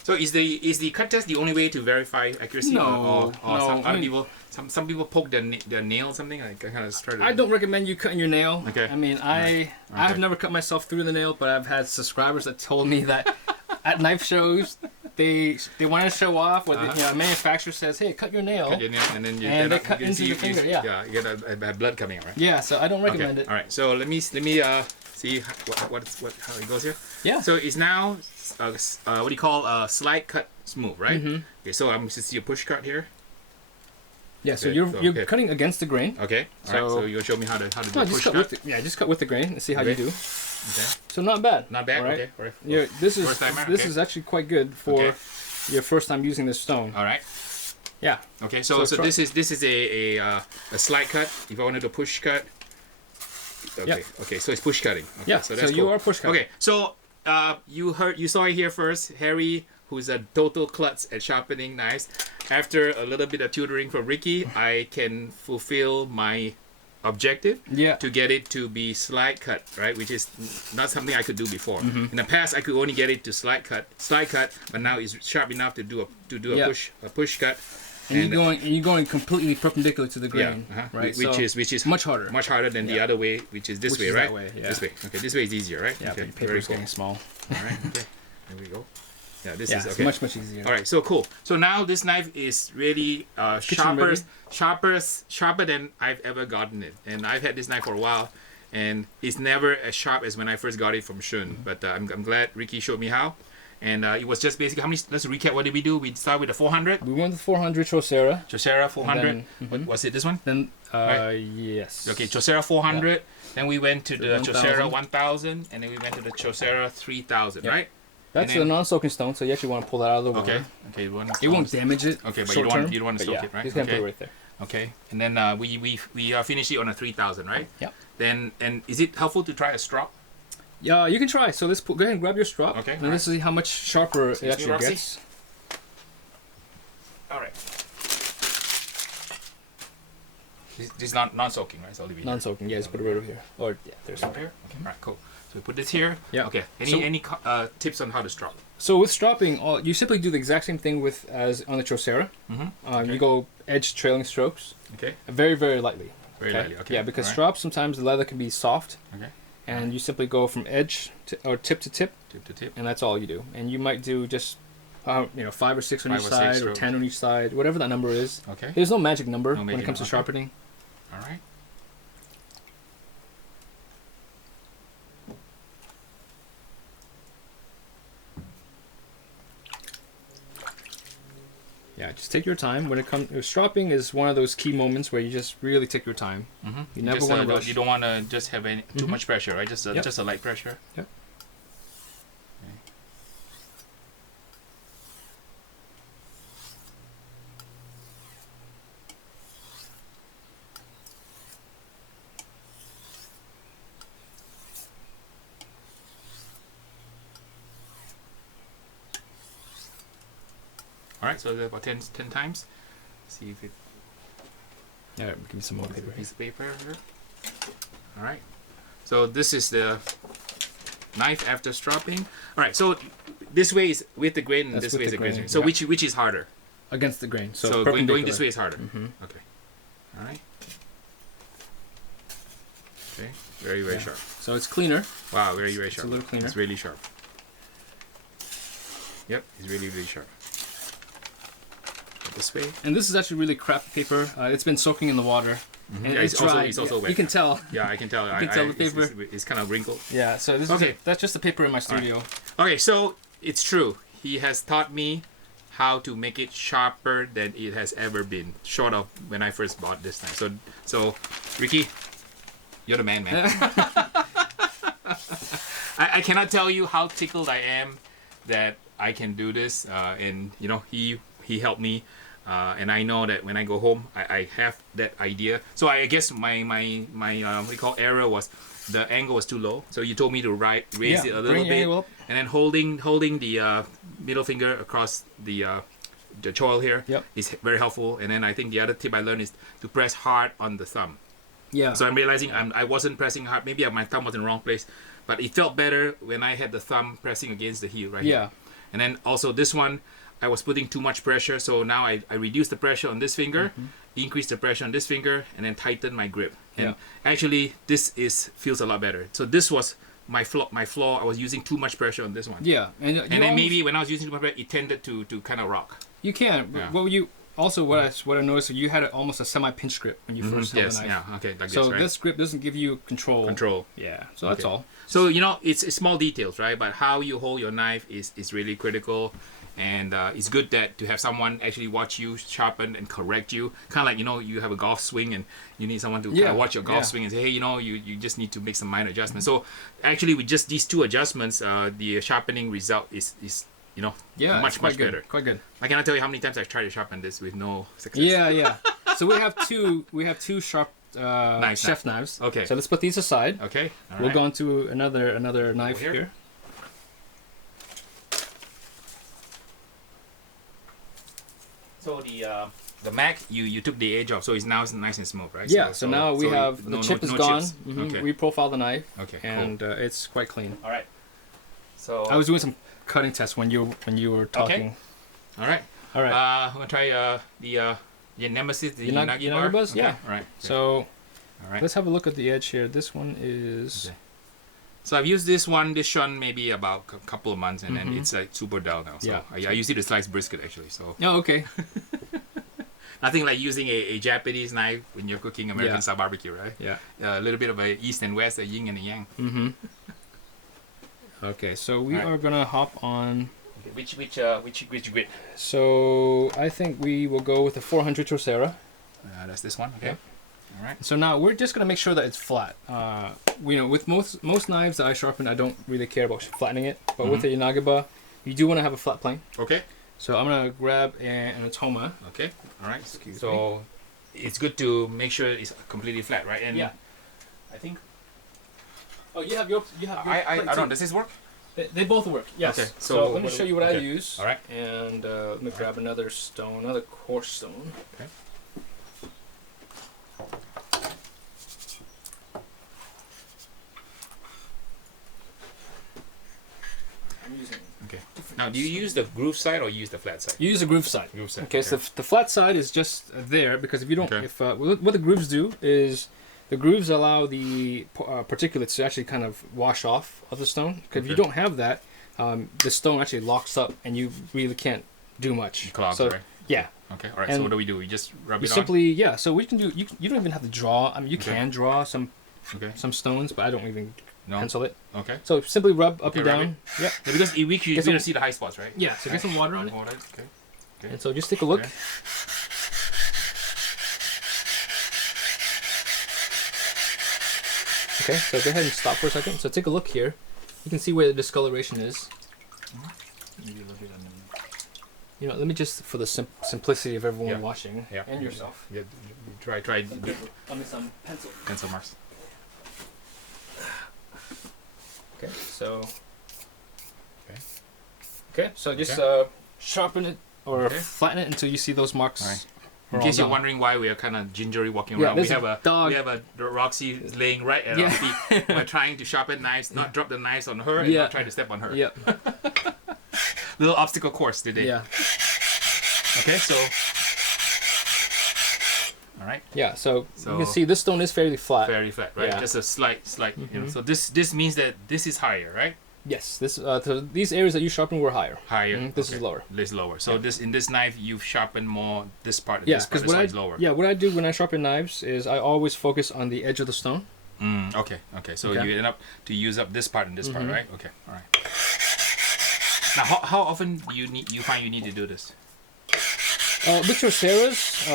So is the cut test the only way to verify accuracy? No, or no. Some other people, some people poke their nail or something. I kind of started. I don't recommend you cutting your nail. Okay. I mean, I have never cut myself through the nail, but I've had subscribers that told me that at knife shows they want to show off. What a manufacturer says, "Hey, cut your nail." Cut your nail, and then they cut into your finger. Yeah. You get a blood coming out, right? Yeah. So I don't recommend it. All right. So let me see how it goes here. Yeah. So it's now what do you call a slide cut smooth, right? Okay. So I'm just see a push cut here. Yeah. So you're cutting against the grain. Okay. All right. So you'll show me how to do No, a just push cut cut. just cut with the grain and see how you do. Okay. So not bad. Not bad. All right. Okay. All right. Yeah, this okay. is actually quite good for your first time using this stone. All right. Yeah. Okay. So this is a slide cut. If I wanted to push cut. Okay. Yep. Okay. So it's push cutting. Okay, Yeah. So that's you cool. are push cutting. Okay. So you saw it here first. Harry, who's a total klutz at sharpening knives. After a little bit of tutoring from Ricky, I can fulfill my objective to get it to be slide cut, right? Which is not something I could do before. In the past, I could only get it to slide cut, but now it's sharp enough to do a push cut. And you're going completely perpendicular to the grain, right? Which is much harder. Much harder than the other way, which is this way, right? That way, yeah. This way. Okay, this way is easier, right? Yeah, okay, but your paper is getting small. All right. Okay. There we go. Yeah, this is it's okay. much easier. All right, so cool. So now this knife is really sharper than I've ever gotten it, and I've had this knife for a while, and it's never as sharp as when I first got it from Shun. But I'm glad Ricky showed me how, and it was just basically how many. Let's recap. What did we do? We started with the 400. We went with 400 Chaucera. Chaucera 400. Then, Was it this one? Then Right. yes. Okay, Chaucera 400. Yeah. Then we went to the 1000. Chaucera 1000, and then we went to the Chaucera 3000, Yep. right? That's a non-soaking stone, so you actually want to pull that out of the water. Okay. Okay. It won't damage it. Okay, but short term, you don't want to soak it, right? He's gonna Okay. put it right there. Okay, and then we finished it on a 3000, right? Yep. Then is it helpful to try a strop? Yeah, you can try. So let's go ahead and grab your strop. Okay, And let's see how much sharper it me, actually Roxy. gets. All right. This is not soaking, right? It's only Non-soaking. Yeah, just put it right over here. Or yeah, there's some. here. Okay. All right. Cool. So we put this here. Yeah. Okay. So- Any tips on how to strop? So with stropping, you simply do the exact same thing as on the Chaucera. Okay. You go edge trailing strokes, Okay. very very lightly. Very lightly. Okay. Yeah, because All right. strops sometimes the leather can be soft, Okay. and you simply go from edge or tip to tip, Tip to tip. and that's all you do. And you might do just 5 or 6 on 5 each or 6 side, or strokes. 10 on each side, whatever that number is. Okay. There's no magic number No when magic it comes to number, sharpening. All right. Yeah, just take your time. When it comes, stropping is one of those key moments where you just really take your time. You never Just, want to rush. You don't want to just have too much pressure, right? Just Yep. just a light pressure. Yep. Okay. All right, so about 10 times. See if it. Yeah, give me some more paper. Piece of paper here. All right. So this is the knife after stropping. All right. So this way is with the grain, and That's this with way is the the grain. grain, So yeah. which is harder? Against the grain. So, going this way is harder. Mhm. Okay. All right. Okay. Very sharp. So it's cleaner. Wow. Very sharp. It's a little cleaner. It's really sharp. Yep. It's really sharp. This way. And this is actually really crappy paper. It's been soaking in the water. And Yeah, it's dry. it's also wet. You can tell. Yeah, I can tell. You can tell the paper. It's kind of wrinkled. Yeah, so this Okay. is that's just the paper in my studio. Okay, so it's true. He has taught me how to make it sharper than it has ever been, short of when I first bought this knife. So Ricky, you're the man. I cannot tell you how tickled I am that I can do this. And he helped me. And I know that when I go home, I have that idea. So I guess my what we call error was the angle was too low. So you told me to raise it a little bring your bit, angle up. and then holding the middle finger across the choil here is Yep. very helpful. And then I think the other tip I learned is to press hard on the thumb. Yeah. So I'm realizing I wasn't pressing hard. Maybe my thumb was in the wrong place, but it felt better when I had the thumb pressing against the heel right here. Yeah. And then also this one, I was putting too much pressure, so now I reduce the pressure on this finger, increase the pressure on this finger, and then tighten my grip. And actually, this feels a lot better. So this was my flaw. I was using too much pressure on this one. Yeah, and then maybe when I was using too much pressure, it tended to kind of rock. You can. Yeah. Well, you also what I noticed, you had almost a semi-pinch grip when you first held the knife. Yeah, okay, like so this, right? this grip doesn't give you control. Control. Yeah, so that's all. So it's small details, right? But how you hold your knife is really critical, and it's good that to have someone actually watch you sharpen and correct you. Kind of like you have a golf swing and you need someone to kind of watch your golf swing and say, hey, you just need to make some minor adjustments. So actually, with just these two adjustments, the sharpening result is much better. Quite good. I cannot tell you how many times I've tried to sharpen this with no success. Yeah. So we have two sharp chef knives. Okay. So let's put these aside. Okay. All We'll right. go on to another knife here. So the Mac, you took the edge off, so it's nice and smooth, right? Yeah. So now we have the chip is gone. Chips. Okay. We profile the knife. Okay. And it's quite clean. All right. So I was doing some cutting tests when you were talking. All right. I'm gonna try the Nemesis, the Unagi bar. Unagi, yeah. All right. Okay. So all right. let's have a look at the edge here. This one is. Okay. So I've used this shun maybe about a couple of months, and then it's like super dull now. So I use it to slice brisket actually. So. Oh, okay. Nothing like using a Japanese knife when you're cooking American style barbecue, right? Yeah. A little bit of a east and west, a yin and a yang. Mm-hmm. Okay, so we are gonna hop on. Okay, which grit? So I think we will go with the 400 Trocera. That's this one. Okay. Yep. All right. So now we're just gonna make sure that it's flat. With most knives that I sharpen, I don't really care about flattening it. But with the Inagiba, you do want to have a flat plane. Okay. So I'm gonna grab an Atoma. Okay. All right. Excuse me. So it's good to make sure it's completely flat, right? And I think. Oh, you have your. I don't know. Does this work? They both work. Yes. Okay. So let me show you what I use. All right. And let me grab another stone, another coarse stone. Okay. Okay. Now, do you use the groove side or use the flat side? You use the groove side. Groove side. Okay, so the flat side is just there because if you don't, Okay. what the grooves do is the grooves allow the particulates to actually kind of wash off of the stone. Because if you don't have that, the stone actually locks up and you really can't do much. Clogs, so, right? Yeah. Okay. All right. And so what do? We just rub You it on? simply, so we can do. You don't even have to draw. I mean, you Okay. can draw some Okay. stones, but I don't even pencil it. Okay. So simply rub up Okay, and rub down. Yeah. Yeah, because we Get don't some- see the high spots, right? Yeah. So get some water on it. Water. Okay. Okay. And so just take a look. Okay. Okay, so go ahead and stop for a second. So take a look here. You can see where the discoloration is. Maybe a little bit on the. Let me just, for the simplicity of everyone Yeah. watching Yeah. and yourself. Yeah. Try. Let me some pencil. Pencil marks. Okay, so. Okay. Okay, so just sharpen it or Okay. flatten it until you see those marks. All right. are In all case you're gone. wondering why we are kind of gingery walking Yeah, around, we there's have a a dog. we have a Roxy laying right at our feet. We're trying to sharpen knives, not drop the knives on her, and not try to step on her. Yep. Little obstacle course today. Yeah. Okay, so. All right. Yeah. So you So- can see this stone is fairly flat. Very flat, right? Yeah. Just a slight. So this means that this is higher, right? Yes. This these areas that you sharpened were higher. Higher. This is lower. This is lower. So in this knife, you've sharpened more this part. And Yeah, this part. because This one is lower. what I do when I sharpen knives is I always focus on the edge of the stone. Okay. So Okay. you end up to use up this part and this part, right? Okay. All right. Now, how often do you find you need to do this? With Troceras,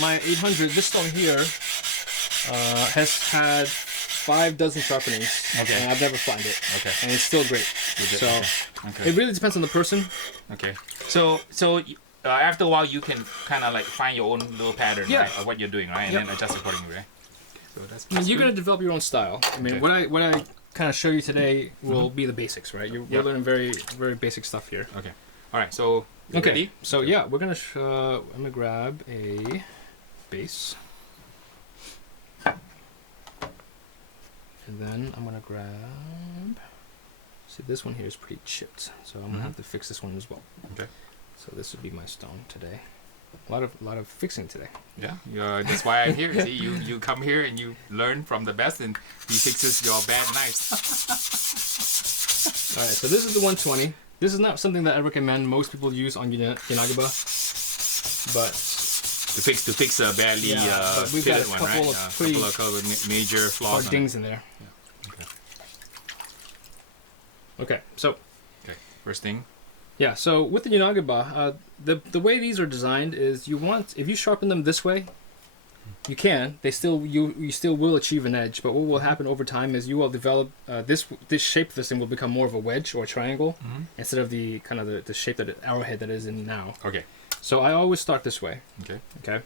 my 800, this stone here has had 5 dozen sharpenings, Okay. and I've never flattened it, Okay. and it's still great. So Okay. it really depends on the person. Okay. So after a while, you can kind of like find your own little pattern, Yeah. right, of what you're doing, right, and Yep. then adjust accordingly, right? So that's. I mean, you're good. gonna develop your own style. I mean, Okay. what I kind of show you today will be the basics, right? We're Yep. learning very very basic stuff here. Okay. All right. So. you Okay. Ready? So yeah, we're gonna. I'm gonna grab a base, and then I'm gonna grab See, this one here is pretty chipped, so I'm gonna have to fix this one as well. Okay. So this would be my stone today. A lot of fixing today. Yeah, that's why I'm here. See, you come here and you learn from the best, and he fixes your bad knives. All right, so this is the 120. This is not something that I recommend most people use on Yanagiba, but to fix a badly but we've got a fitted couple one, of right? pretty A couple of major flaws. or dings in there. Yeah. Okay, so First thing. yeah, so with the Yanagiba, the way these are designed is if you sharpen them this way, you can. You still will achieve an edge, but what will happen over time is you will develop this shape of this thing will become more of a wedge or a triangle instead of the kind of the shape that arrowhead that is in now. Okay. So I always start this way. Okay. Okay.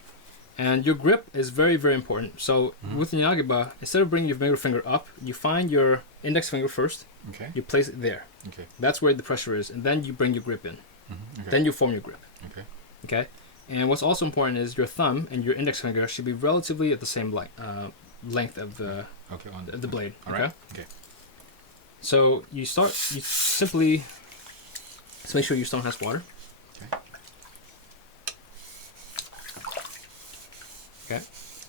And your grip is very, very important. So with the Yanagiba, instead of bringing your middle finger up, you find your index finger first. Okay. You place it there. Okay. That's where the pressure is, and then you bring your grip in. Okay. Then you form your grip. Okay. Okay. And what's also important is your thumb and your index finger should be relatively at the same length of the the blade. All okay. right. Okay. So you simply let's make sure your stone has water. Okay. Okay.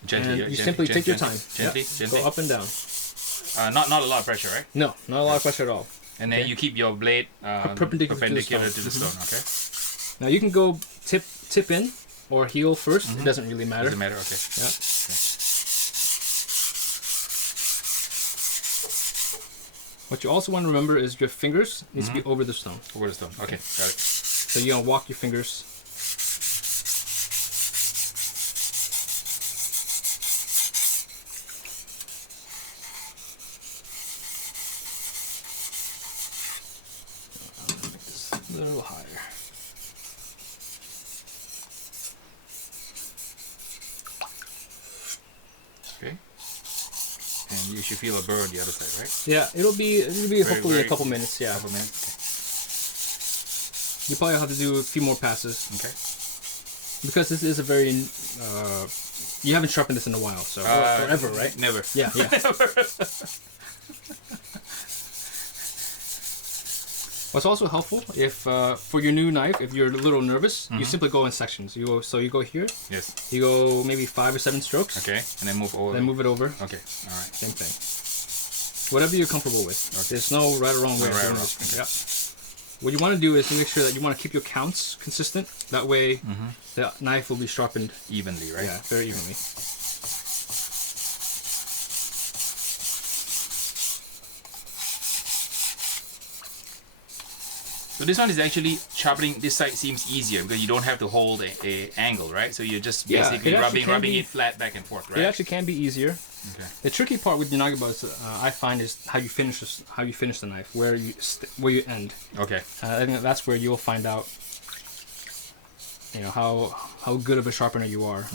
Gently. And you simply take your time. Gently. Go up and down. Not a lot of pressure, right? No, not a lot of pressure at all. And then you keep your blade perpendicular to the stone. Okay. Now you can go tip in or heel first. It doesn't really matter. Doesn't matter. Okay. Yeah. Okay. What you also want to remember is your fingers needs to be over the stone. Over the stone. Okay. Got it. So you're gonna walk your fingers. A little higher. Okay. And you should feel a burn the other side, right? Yeah, it'll be hopefully a couple minutes. Yeah. Couple minutes. You probably have to do a few more passes. Okay. Because this is a very you haven't sharpened this in a while, so forever, right? Never. Yeah. What's also helpful if for your new knife, if you're a little nervous, you simply go in sections. You go here. Yes. You go maybe 5 or 7 strokes. Okay, and then move over. Then move it over. Okay. All right. Same thing. Whatever you're comfortable with. Okay. There's no right or wrong way of doing this. Okay. Yep. What you want to do is make sure that you want to keep your counts consistent. That way, the knife will be sharpened evenly, right? Yeah, very evenly. So this one is actually sharpening. This side seems easier because you don't have to hold a angle, right? So you're just basically rubbing it flat back and forth, right? It actually can be easier. Okay. The tricky part with Yanagiba is, I find, is how you finish the knife, where you end. Okay. I think that's where you'll find out, how good of a sharpener you are.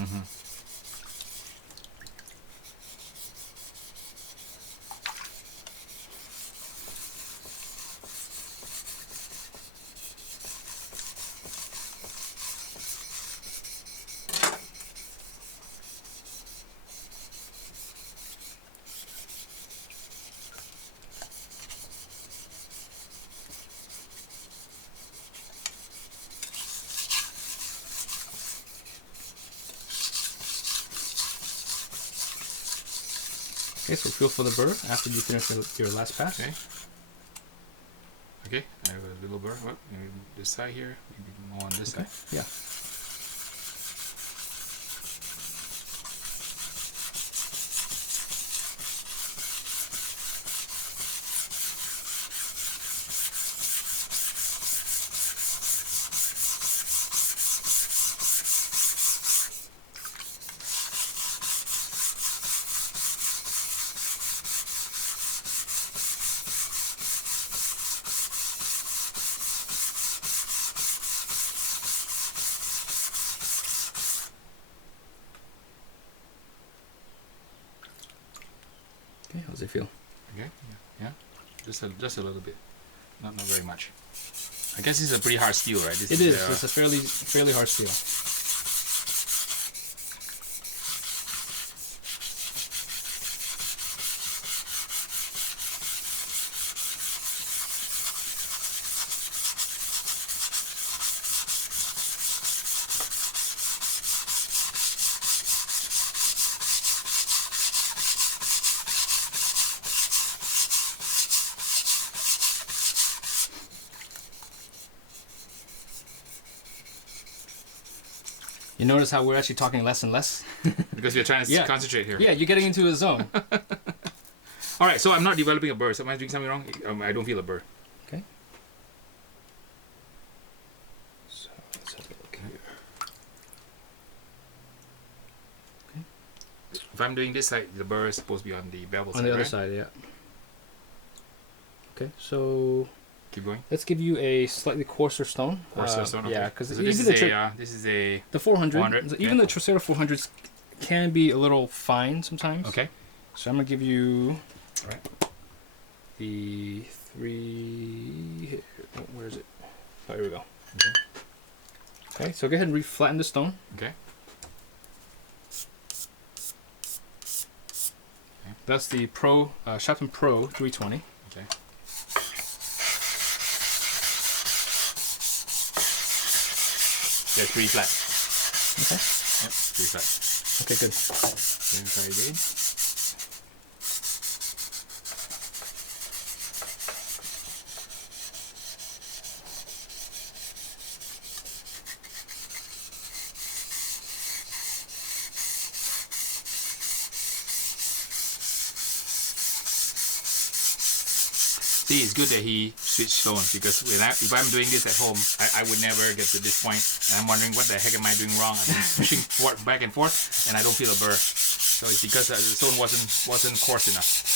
Okay, so feel for the burr after you finish your last pass. Okay. Okay, I have a little burr. What? Maybe this side here, maybe more on this side. Yeah. Okay, how's it feel? Okay, yeah. Just a little bit, not very much. I guess this is a pretty hard steel, right? It is. It's a fairly hard steel. You notice how we're actually talking less and less? Because we're trying to concentrate here. Yeah, you're getting into a zone. All right, so I'm not developing a burr. So am I doing something wrong? I don't feel a burr. Okay. So let's have a look here. Okay. If I'm doing this side, the burr is supposed to be on the bevel side, On the other right? side, yeah. Okay, so Keep going. let's give you a slightly coarser stone. Coarser stone, okay. Yeah, because So even this is a the 400, 400, even okay. the Trocero 400s can be a little fine sometimes. okay. So I'm gonna give you All right. the 3. Oh, where is it? Oh, here we go. Okay. Okay, so go ahead and re-flatten the stone. Okay. That's the Pro Sharpening Pro 320. Okay. That's pretty flat. Okay. Yep, pretty flat. Okay, good. Then try again. See, it's good that he switched stones because if I'm doing this at home, I would never get to this point. And I'm wondering what the heck am I doing wrong? I've been pushing back and forth, and I don't feel a burr. So it's because the stone wasn't coarse enough.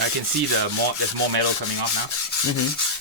I can see there's more metal coming off now. Mm-hmm.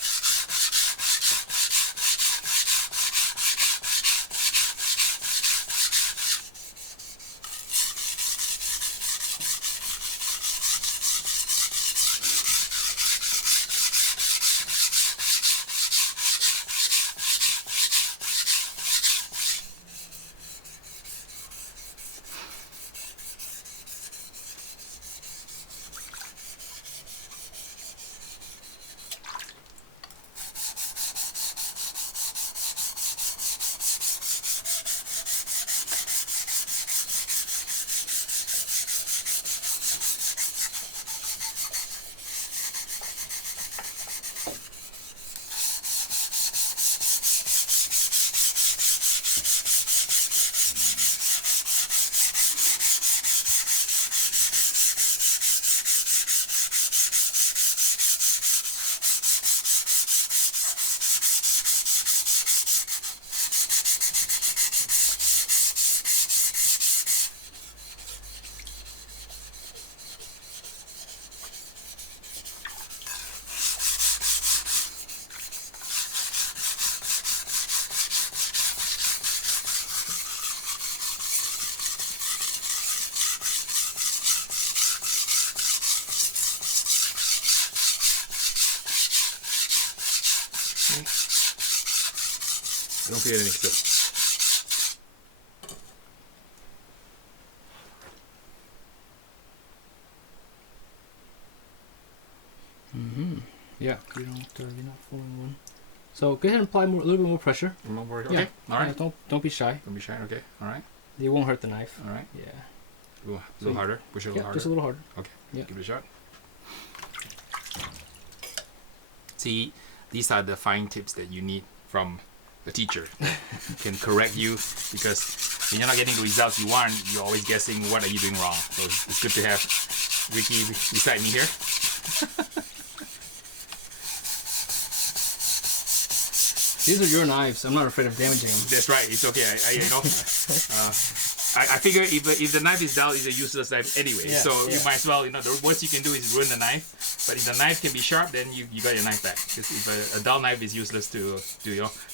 I don't feel anything still. Mm-hmm. Yeah, you're not following one. So go ahead and apply a little bit more pressure. Okay, Yeah. all right. Don't be shy. Don't be shy. Okay, all right, It won't hurt the knife. all right. Yeah. A little harder. Push it a little harder. Just a little harder. Okay, Yeah. give it a shot. See, these are the fine tips that you need from the teacher. Can correct you because when you're not getting the results you want, you're always guessing what are you doing wrong. So it's good to have Ricky beside me here. These are your knives. I'm not afraid of damaging them. That's right. It's okay. I figure if the knife is dull, it's a useless knife anyway. Yeah, So yeah. you might as well, the worst you can do is ruin the knife. But if the knife can be sharp, then you got your knife back. Because if a dull knife is useless to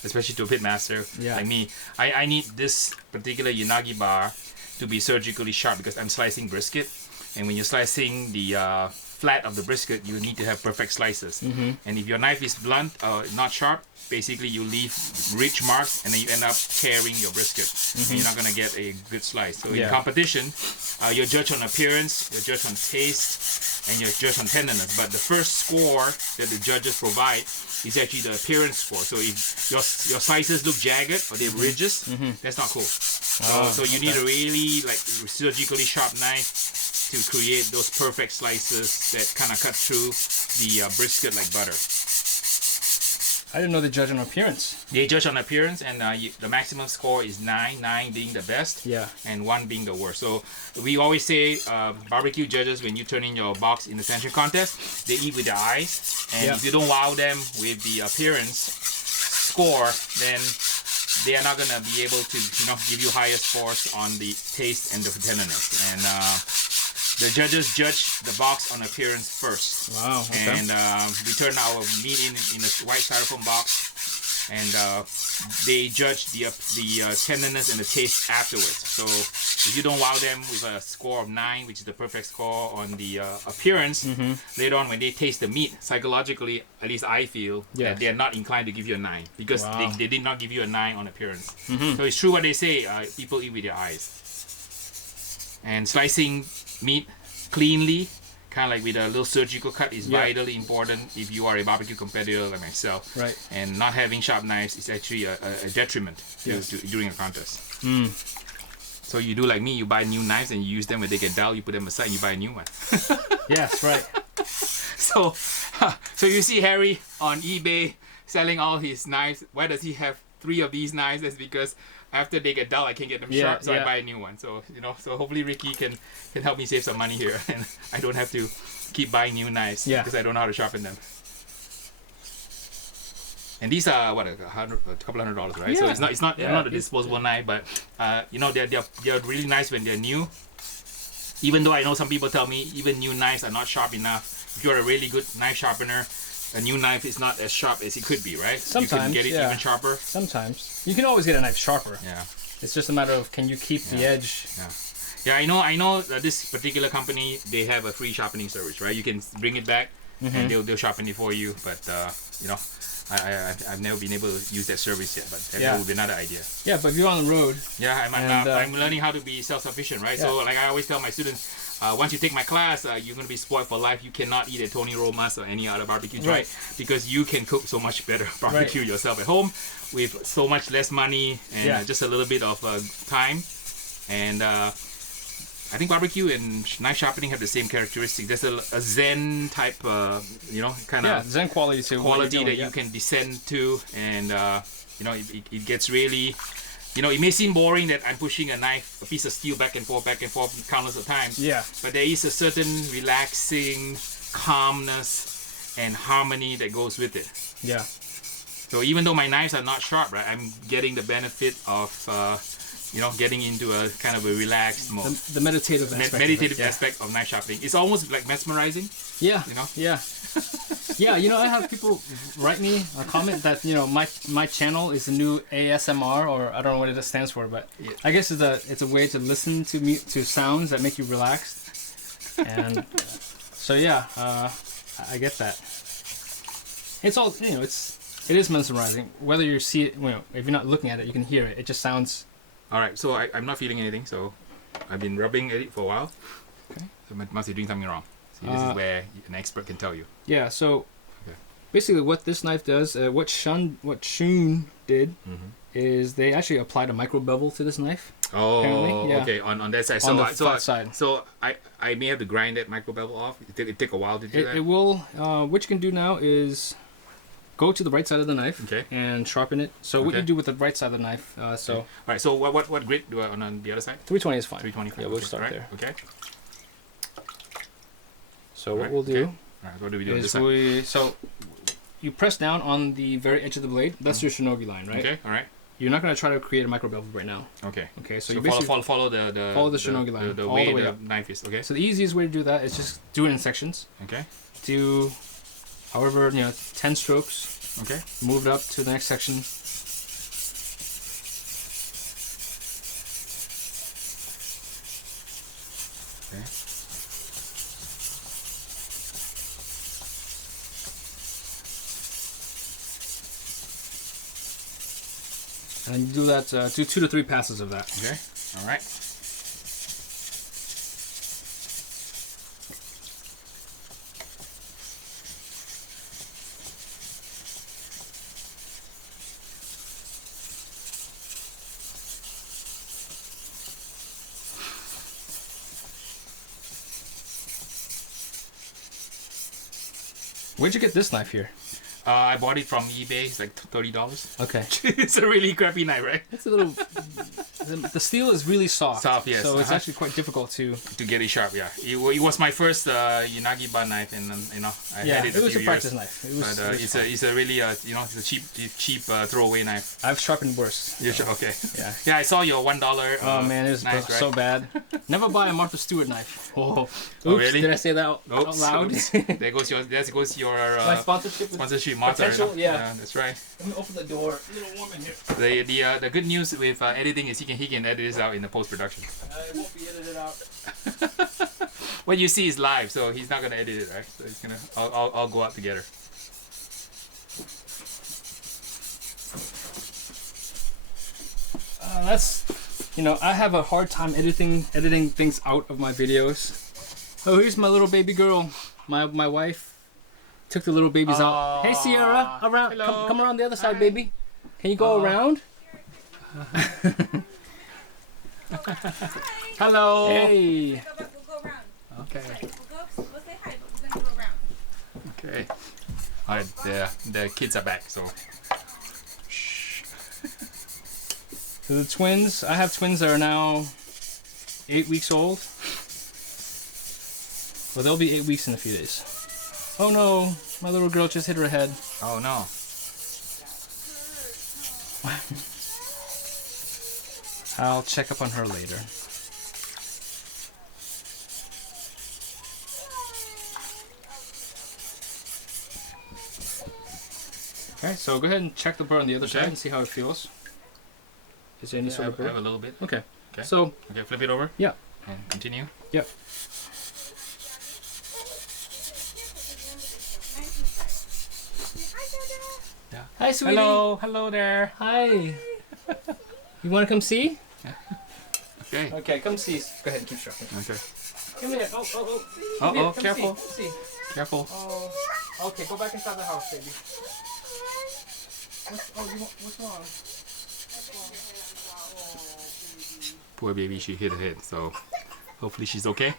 especially to a pitmaster like me. I need this particular Yanagi bar to be surgically sharp because I'm slicing brisket. And when you're slicing the flat of the brisket, you need to have perfect slices. And if your knife is blunt or not sharp, basically you leave ridge marks and then you end up tearing your brisket. And you're not going to get a good slice. So in competition, you're judged on appearance, you're judged on taste, and you're judged on tenderness. But the first score that the judges provide is actually the appearance score. So if your slices look jagged or they have ridges, that's not cool. So you need a really like surgically sharp knife to create those perfect slices that kind of cut through the brisket like butter. I didn't know they judge on appearance. They judge on appearance, and the maximum score is 9 being the best, and 1 being the worst. So we always say barbecue judges, when you turn in your box in the tension contest, they eat with their eyes, and if you don't wow them with the appearance score, then they are not going to be able to give you higher scores on the taste and the tenderness. And the judges judge the box on appearance first. Wow. Okay. And we turn our meat in a white styrofoam box, and they judge the tenderness and the taste afterwards. So if you don't wow them with a score of 9, which is the perfect score on the appearance, later on when they taste the meat, psychologically, at least I feel, that they are not inclined to give you a 9 because they did not give you a 9 on appearance. So it's true what they say, people eat with their eyes. And slicing meat cleanly, kind of like with a little surgical cut, is vitally important if you are a barbecue competitor like myself. Right. And not having sharp knives is actually a detriment during a contest. So you do like me, you buy new knives and you use them when they get dull, you put them aside and you buy a new one. Yes, right. So you see Harry on eBay selling all his knives. Why does he have 3 of these knives? That's because after they get dull, I can't get them sharp, so I buy a new one. So so hopefully Ricky can help me save some money here, and I don't have to keep buying new knives because I don't know how to sharpen them. And these are what, a couple $100, right? So it's not a disposable knife, but they're really nice when they're new. Even though I know some people tell me even new knives are not sharp enough. If you're a really good knife sharpener, a new knife is not as sharp as it could be, right? Sometimes, you can get it even sharper. Sometimes you can always get a knife sharper. Yeah, it's just a matter of can you keep the edge. Yeah, I know this particular company, they have a free sharpening service, right? You can bring it back and they'll sharpen it for you. But I've never been able to use that service yet. But that would be another idea. Yeah, but if you're on the road. Yeah, I'm learning how to be self-sufficient, right? So like I always tell my students, once you take my class, you're going to be spoiled for life. You cannot eat at Tony Roma's or any other barbecue joint because you can cook so much better barbecue yourself at home with so much less money and just a little bit of time. And I think barbecue and knife sharpening have the same characteristic. There's a zen type, kind of zen quality that you can descend to, and it gets really. It may seem boring that I'm pushing a piece of steel back and forth countless of times. Yeah. But there is a certain relaxing calmness and harmony that goes with it. Yeah. So even though my knives are not sharp, right, I'm getting the benefit of, getting into a kind of a relaxed mode. The meditative aspect. Aspect of knife sharpening. It's almost like mesmerizing. Yeah. Yeah. Yeah, I have people write me or comment that my channel is a new ASMR, or I don't know what it stands for, but I guess it's a way to listen to sounds that make you relaxed, and so I get that. It's all it is mesmerizing. Whether you see it, if you're not looking at it, you can hear it. It just sounds. All right, so I'm not feeling anything. So I've been rubbing it for a while. Okay. So I must be doing something wrong. This is where an expert can tell you. Yeah, so basically what this knife does, what Shun did, is they actually applied a micro bevel to this knife. Oh, okay, on that side. On the flat side. So I may have to grind that micro bevel off. It take a while to do that. It will. What you can do now is go to the right side of the knife and sharpen it. So what you do with the right side of the knife. All right, so what grit do I on the other side? 320 is fine. 320. Yeah, we'll start there. Okay. So what we'll do what do we do is so you press down on the very edge of the blade. That's your shinogi line, right? Okay, all right. You're not going to try to create a micro bevel right now. Okay. Okay, so you basically follow the shinogi line the all way the way the up. knife is. Okay. So the easiest way to do that is just do it in sections. Okay. Do however 10 strokes. Okay. Move it up to the next section. And you do that, do 2 to 3 passes of that. Okay. All right. Where'd you get this knife here? I bought it from eBay. It's like $30. Okay. It's a really crappy knife, right? It's a little... the steel is really soft. Soft, yes. So it's actually quite difficult to get it sharp. Yeah, it was my first Yanagiba knife, and I had it. It was a few practice years. knife. It was, It's a really it's a cheap throwaway knife. I've sharpened worse. Okay. Yeah. Yeah, I saw your $1. Oh man, it was knife, so right? bad. Never buy a Martha Stewart knife. Oh, oops, really? Did I say that out loud? Oops. There goes your My sponsorship. Martha. Potential, yeah. That's right. Let me open the door. A little warm in here. The good news with editing is he can edit this out in the post production. It won't be edited out. What you see is live, so he's not gonna edit it, right? So he's gonna I'll go out together. That's, I have a hard time editing things out of my videos. Oh, here's my little baby girl. My wife took the little babies out. Hey Sierra, around. Come around the other side, baby. Can you go around? Hello. Hey. We'll go around. Okay. We'll say hi, but we're gonna go around. Okay. All right. The kids are back, so. So the twins, I have twins that are now 8 weeks old. Well, they'll be 8 weeks in a few days. Oh no, my little girl just hit her head. Oh no. I'll check up on her later. Okay, so go ahead and check the burr on the other side and see how it feels. Is there any sort of I burr? have a little bit. Okay. Okay. So, Okay, flip it over. yeah. And continue. Yep. Yeah. Hi, sweetie. Hello there. Hi. You want to come see? Okay. Okay, come see. Go ahead and keep sharpening. Okay. Come here. Oh. Oh, Come here, oh, come careful. See. Careful. Oh. Okay, go back inside the house, baby. What's wrong? Poor baby, she hit her head, so hopefully she's okay.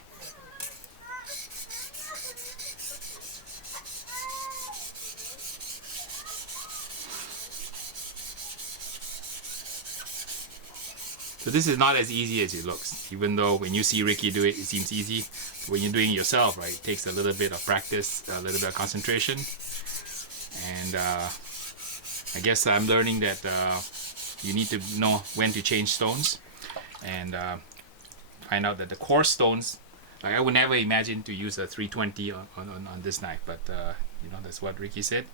So this is not as easy as it looks, even though when you see Ricky do it, it seems easy. When you're doing it yourself, right, it takes a little bit of practice, a little bit of concentration. And I guess I'm learning that you need to know when to change stones and find out that the coarse stones, like I would never imagine to use a 320 on this knife, but that's what Ricky said.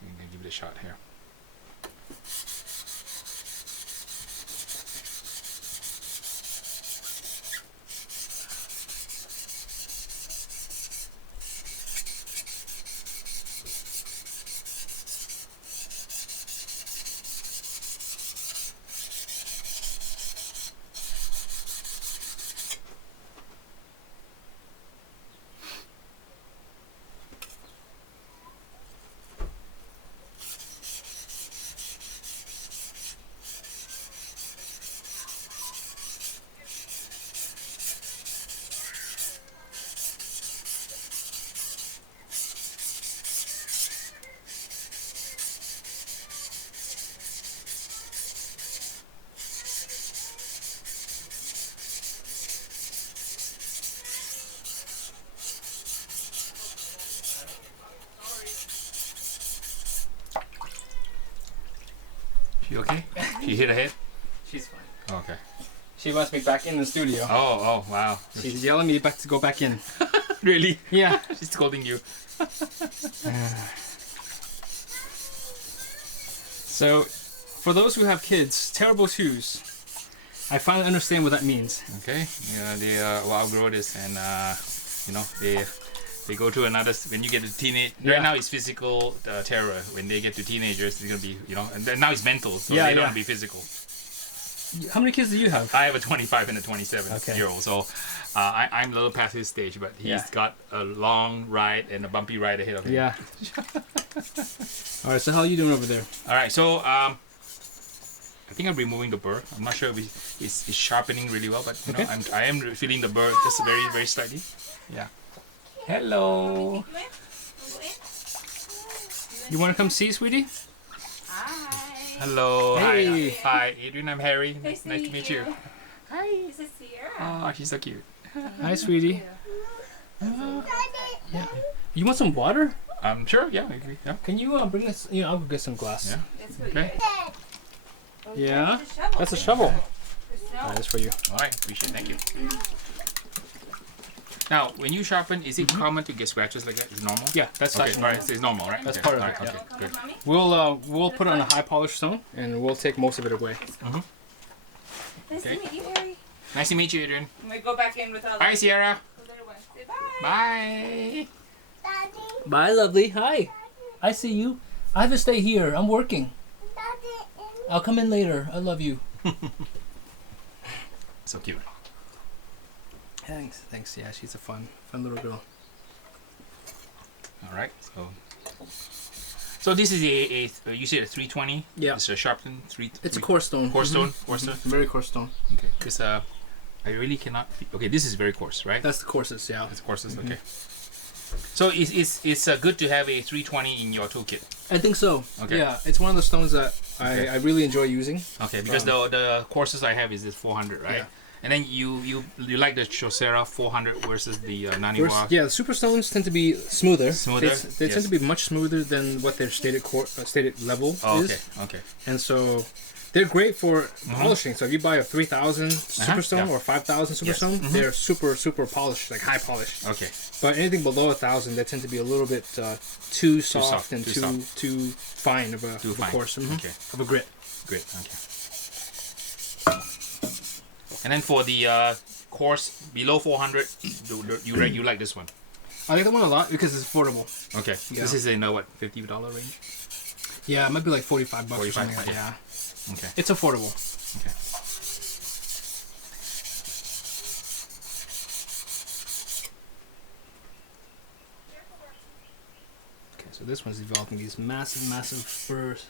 I'm gonna give it a shot here. She okay? She hit her head? She's fine. Okay. She wants me back in the studio. Oh, wow. She's yelling me back to go back in. Really? Yeah. She's scolding you. So, for those who have kids, terrible twos, I finally understand what that means. Okay. Yeah, they will outgrow this, and they go to another. When you get to teenage, right now it's physical terror. When they get to teenagers, it's gonna be and then now it's mental. So they don't want to be physical. How many kids do you have? I have a 25 and a 27 Okay. year old, so I'm a little past his stage, but he's got a long ride and a bumpy ride ahead of him. Yeah. All right. So how are you doing over there? All right, so I think I'm removing the burr. I'm not sure if it's sharpening really well, but you know, I am feeling the burr just very, very slightly. Yeah. Hello. You want to come see, sweetie? Hi. Hello. Hey. Hi, Adrian. I'm Harry. Nice to meet you. Hi. This is Sierra. Oh, she's so cute. Hi, sweetie. Yeah. You want some water? Sure. Yeah, I agree. Yeah. Can you bring us? You know, I'll go get some glass. Yeah. That's good. Okay. Yeah. That's a shovel. That's for you. All right. Appreciate it. Thank you. Now, when you sharpen, is it common to get scratches like that? Is it normal? Yeah, that's Okay. actually All right. So it's normal, right? That's Okay. part of All it, right, yeah. Okay. Good. We'll put on a high polished stone and we'll take most of it away. Nice Okay. to meet you, Harry. Nice to meet you, Adrian. I'm gonna go back in with all Hi, Sierra. the little ones. Say bye. Bye. Bye, lovely. Hi. I see you. I have to stay here. I'm working. I'll come in later. I love you. So cute. Thanks. Thanks. Yeah, she's a fun little girl. All right. So this is a you said a 320. Yeah. It's a sharpened It's a coarse stone. Coarse stone. Mhm. Coarse stone. Very coarse stone. Okay. Because I really cannot. Okay, this is very coarse, right? That's the coarsest, yeah. It's coarsest. Okay. So it's good to have a 320 in your toolkit. I think so. Okay. Yeah, it's one of the stones that I really enjoy using. Okay, because the coarsest I have is this 400, right? Yeah. And then you like the Chaucera 400 versus the Naniwa. Yeah, the super stones tend to be smoother. Smoother, They yes. tend to be much smoother than what their stated level Oh, is. okay. Okay. And so they're great for polishing. So if you buy a 3,000 Superstone yeah. or 5,000 Superstone, they're super polished, like high polish. Okay. But anything below 1,000, they tend to be a little bit too soft soft, and too too soft. too fine of a, Too of a fine. course, Okay. of a grit. Great. Okay. And then for the course below 400, you like this one? I like that one a lot because it's affordable. Okay. Yeah. This is in what, $50 range? Yeah, it might be like $45 or 45, something like that. yeah. Yeah, Okay. it's affordable. Okay. Okay, so this one's developing these massive spurs.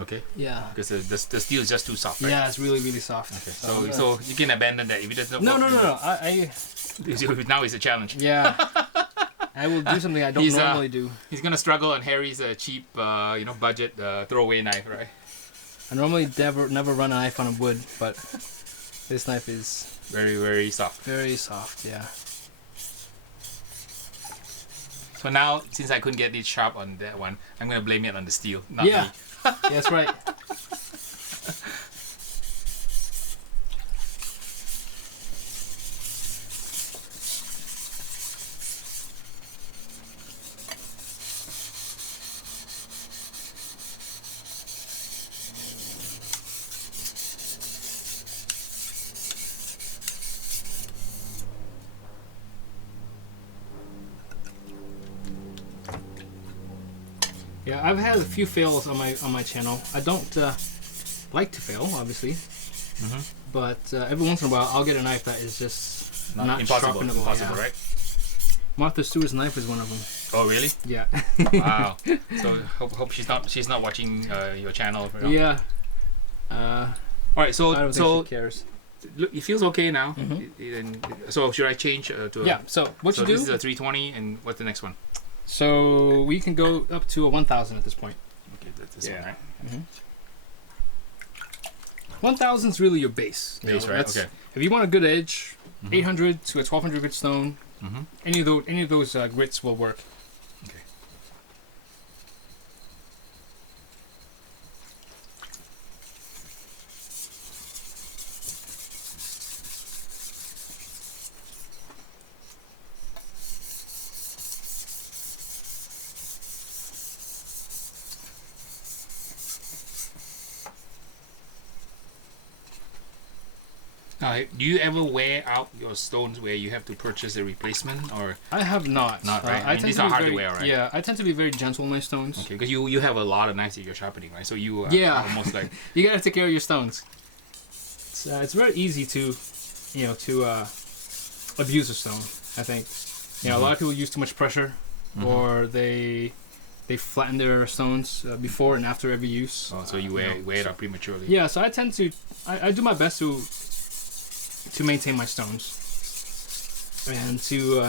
Okay. Yeah. Because the steel is just too soft, right? Yeah, it's really soft. Okay. So you can abandon that if it doesn't No. work. I Now it's a challenge. yeah. I will do something I don't He's, normally do. He's gonna struggle on Harry's cheap, budget throwaway knife, right? I normally never run a knife on wood, but this knife is Very, very soft. very soft. Yeah. So now, since I couldn't get it sharp on that one, I'm gonna blame it on the steel, not Yeah. me. Yeah, that's right. Yeah, I've had a few fails on my channel. I don't like to fail, obviously, but every once in a while I'll get a knife that is just not impossible. sharpenable. Impossible, Yeah. right? Martha Stewart's knife is one of them. Oh, really? Yeah. Wow. So hope she's not watching your channel. You know? Yeah. All right. I So don't think she cares. look, it feels okay now. So should I change to? Yeah. So what So you do? this is a 320, and what's the next one? So we can go up to a 1,000 at this point. Okay, that's this Yeah. one, right? 1,000 is really your base. you Base, know, right? that's- Okay. If you want a good edge, 800 to a 1,200 grit stone, any of those grits will work. Okay. Do you ever wear out your stones where you have to purchase a replacement, or I have not. Not, right? I mean, tend these to are be hard to very, wear, right? Yeah, I tend to be very gentle on my stones. okay? Because you have a lot of knives that you're sharpening, right? So you Yeah. almost like You gotta take care of your stones. it's very easy to abuse a stone. I think a lot of people use too much pressure, or they flatten their stones before and after every use. Oh, so you wear it up prematurely. Yeah, so I tend to I do my best to maintain my stones and to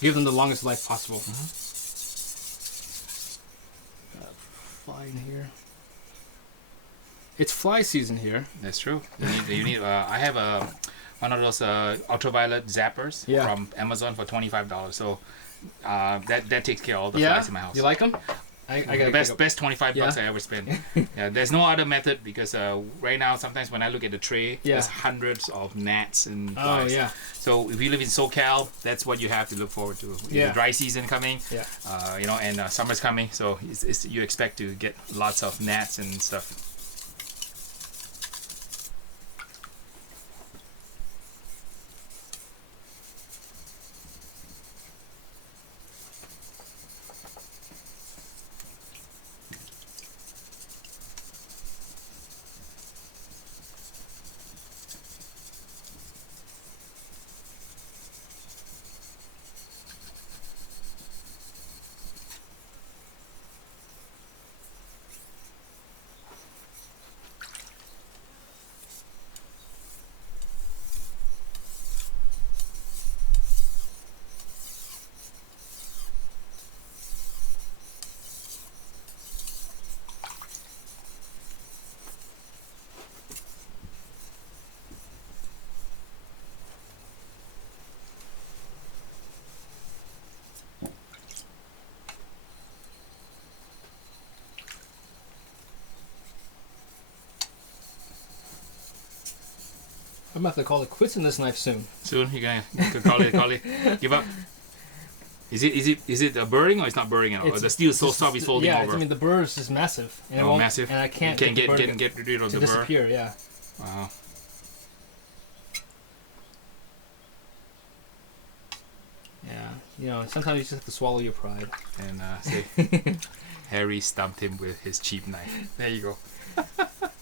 give them the longest life possible. Fly in here. It's fly season here. That's true. You need. I have one of those ultraviolet zappers from Amazon for $25. So that takes care of all the flies in my house. You like them? I got best $25 I ever spent. Yeah, there's no other method because right now sometimes when I look at the tray, there's hundreds of gnats and flies. Oh yeah. So if you live in SoCal, that's what you have to look forward to. The dry season coming. Yeah. And summer's coming, so you expect to get lots of gnats and stuff. I'm about to call it quits in this knife soon. Soon you're gonna call it. Give up. Is it a burring or it's not burring at all? Or the steel so soft it's folding over. Yeah, I mean the burr is just massive. And massive. And I can't get rid of to the burr. disappear. Yeah. Wow. Yeah, sometimes you just have to swallow your pride. And say, Harry stumped him with his cheap knife. There you go.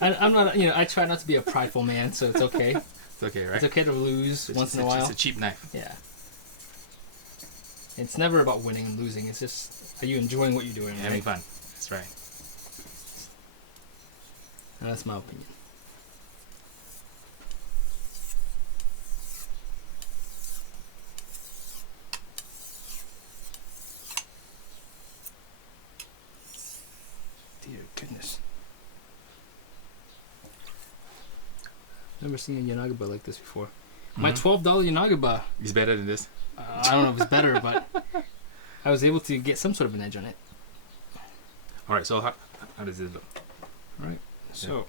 I'm not. I try not to be a prideful man, so it's okay. It's okay, right? It's okay to lose once in a while. It's a cheap knife. Yeah. It's never about winning and losing. It's just, are you enjoying what you're doing? Having fun. That's right. That's my opinion. Dear goodness. Never seen a Yanagaba like this before. My $12 Yanagaba is better than this. I don't know if it's better, but I was able to get some sort of an edge on it. All right, so how does this look? All right, so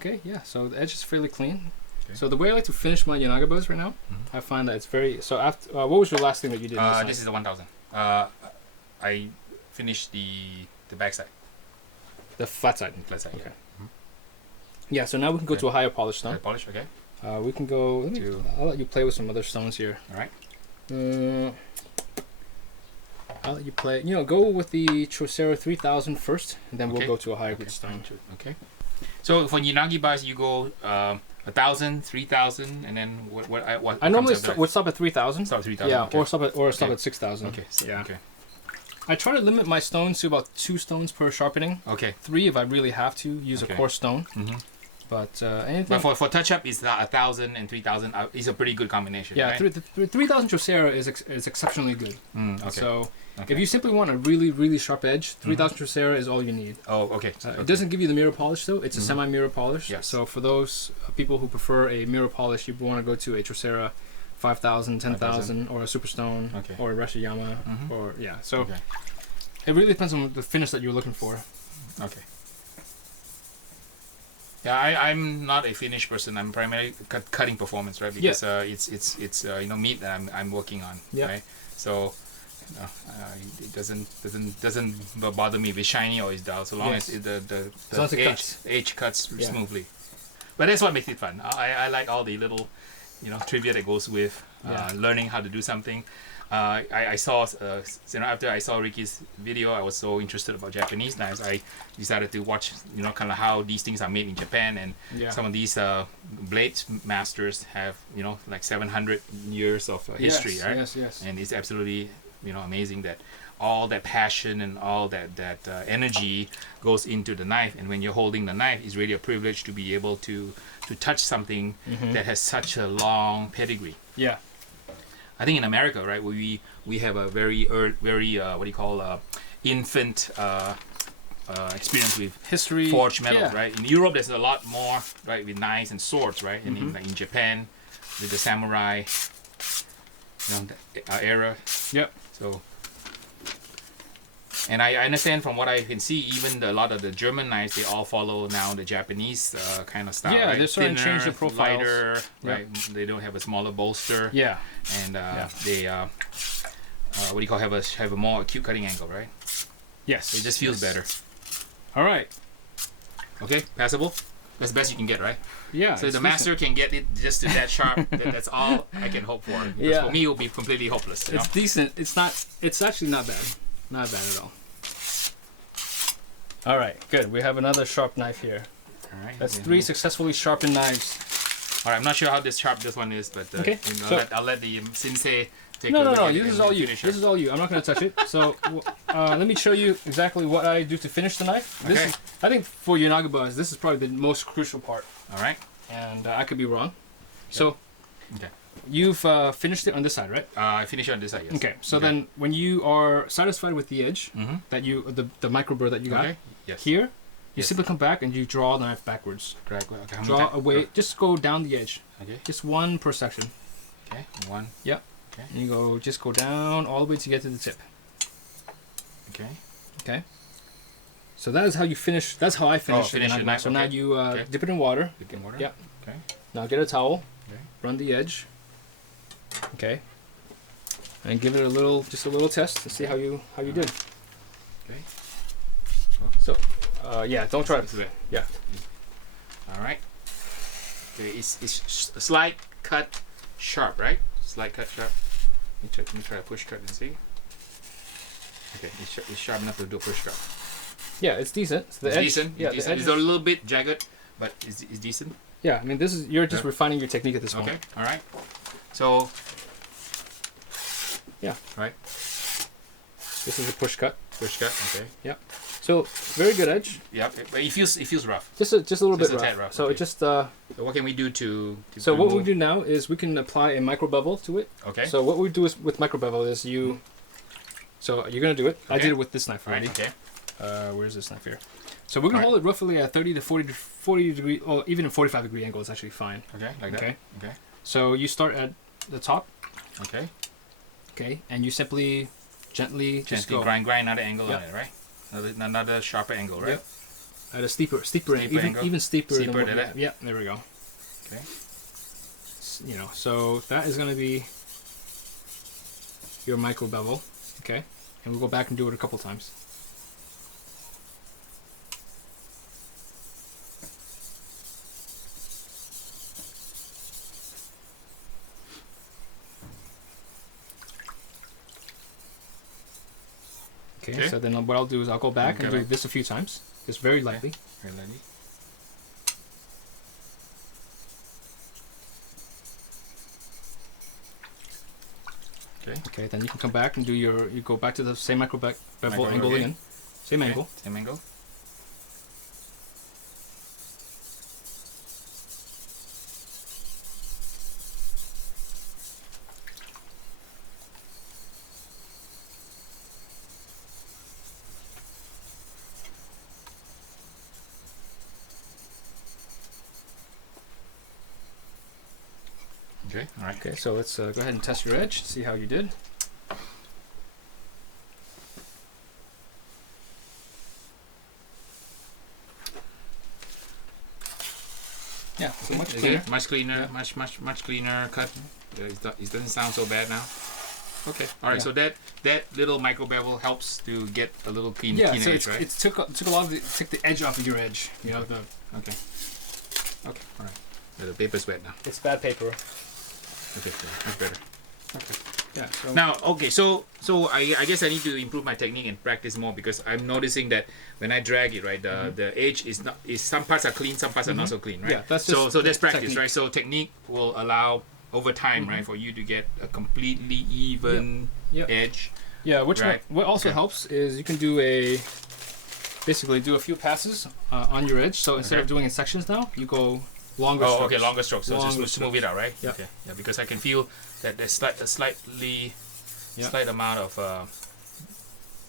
okay, yeah. So the edge is fairly clean. Okay. So the way I like to finish my Yanagabas right now, I find that it's very. So after, what was your last thing that you did? This is the 1000. I finished the backside. The flat side. Flat side. Okay. Yeah. So now we can go to a higher polish stone. Higher polish, okay. We can go. I'll let you play with some other stones here. All right. I'll let you play. Go with the Chaucer 3000 first, and then we'll go to a higher grit stone. Okay. So for Yanagibas, you go 1,000, 3,000, and then what I normally would stop at 3,000. Stop at 3,000. Yeah, okay. or stop at 6,000. Okay. Yeah. Okay. I try to limit my stones to about 2 stones per sharpening. Okay. 3 if I really have to use a coarse stone. But anything. But for touch up, is 1,000 and 3,000 is a pretty good combination. Yeah, right? 3,000 Chaucer is exceptionally good. Okay. So if you simply want a really, really sharp edge, 3,000 Chaucer is all you need. Oh, okay. It doesn't give you the mirror polish though. It's a semi-mirror polish. Yes. So for those people who prefer a mirror polish, you want to go to a Chaucer 5,000, 10,000, or a Superstone, or a Rashiyama, or So it really depends on the finish that you're looking for. Okay. Yeah, I'm not a finish person. I'm primarily cutting performance, right? Because it's meat that I'm working on, right? So it doesn't bother me if it's shiny or it's dull, so long as the edge cuts smoothly. But that's what makes it fun. I like all the little trivia that goes with learning how to do something. I saw, after I saw Ricky's video, I was so interested about Japanese knives. I decided to watch, kind of how these things are made in Japan, and some of these blade masters have, like 700 years of history, right? Yes. And it's absolutely, amazing that all that passion and all that energy goes into the knife. And when you're holding the knife, it's really a privilege to be able to touch something that has such a long pedigree. Yeah. I think in America, right, we have a very infant experience with history, forged metals, right? In Europe, there's a lot more, right, with knives and swords, right? And in Japan, with the samurai, era. Yep. So, and I understand from what I can see, even a lot of the German knives, they all follow now the Japanese kind of style. Yeah, right? they're starting to change the profiles. Lighter, right? They don't have a smaller bolster. Yeah. And they have a more acute cutting angle, right? Yes. It just feels better. All right. Okay, passable. That's the best you can get, right? Yeah. So the master can get it just to that sharp. That's all I can hope for. Because for me, it will be completely hopeless. It's decent. It's not. It's actually not bad. Not bad at all. All right, good. We have another sharp knife here. All right. That's 3 successfully sharpened knives. All right. I'm not sure how sharp this one is, but okay. I'll let the sensei take no, a look no. at it. This is all you. This is all you. I'm not going to touch it. So let me show you exactly what I do to finish the knife. Okay. This is, I think for Yanagibas, this is probably the most crucial part. All right. And I could be wrong. So okay. You've finished it on this side, right? I finished it on this side, yes. Okay, so then when you are satisfied with the edge, that the micro burr that you got, yes. here, you simply come back and you draw the knife backwards. Okay. Draw away, just go down the edge. Okay. Just one per section. Okay, one. Yep. Okay. And you just go down all the way to get to the tip. Okay. Okay. So that is how you finish, that's how I finish the knife. So now you dip it in water. Dip it in water? Yep. Okay. Now get a towel, okay. Run the edge. Okay. And give it a little test to see how you did. Okay. So, yeah, don't try to. Yeah. All right. Okay, it's a slight cut sharp, right? Slight cut sharp. Let me try a push cut and see. Okay, it's sharp enough to do a push cut. Yeah, it's decent. So the edge, decent. Yeah, it's decent. It's a little bit jagged, but it's decent. Yeah, I mean, you're just refining your technique at this point. Okay. All right. So. Yeah. Right. This is a push cut. Push cut. Okay. Yep. So very good edge. Yep. But it feels rough. Just a little bit rough. rough. Rough. So okay. it just. So what can we do to so what we do now is we can apply a micro bevel to it. Okay. So what we do is with micro bevel is you. So you're gonna do it. Okay. I did it with this knife already. Right. Okay. Where's this knife here? So we're gonna hold it roughly at 30 to 40 degree, or even a 45 degree angle is actually fine. Okay. Like that. Okay. So you start at the top. Okay. Okay, and you simply gently just go. grind another angle on it, right? Another sharper angle, right? Yep. At a steeper angle. Even steeper than that. Yeah, there we go. Okay. So that is going to be your micro bevel. Okay, and we'll go back and do it a couple times. Okay, so then what I'll do is I'll go back and do this a few times, just very lightly. Very lightly. Okay. Okay, then you can come back and do you go back to the same micro bevel angle again. Same angle. Same angle. Okay, all right. Okay, so let's go ahead and test your edge, see how you did. Yeah, so much cleaner. Much cleaner, much cleaner cut. It doesn't sound so bad now. Okay, all right. So that little micro bevel helps to get a little clean edge, right? It took a lot of took the edge off of your edge. You know the. Okay. Okay. All right. The paper's wet now. It's bad paper. Okay, much better. Yeah. So Now, okay, so I guess I need to improve my technique and practice more because I'm noticing that when I drag it, right, the edge is not some parts are clean, some parts are not so clean, right? Yeah, that's so just that's practice, technique. right? So technique will allow over time, right, for you to get a completely even edge. yeah, which Right. what also helps is you can do a few passes on your edge. So instead of doing in sections now, you go longer strokes. Oh, okay, longer strokes. So Longer just smooth it out, right? Yeah. Okay. Yeah, because I can feel that there's slight amount of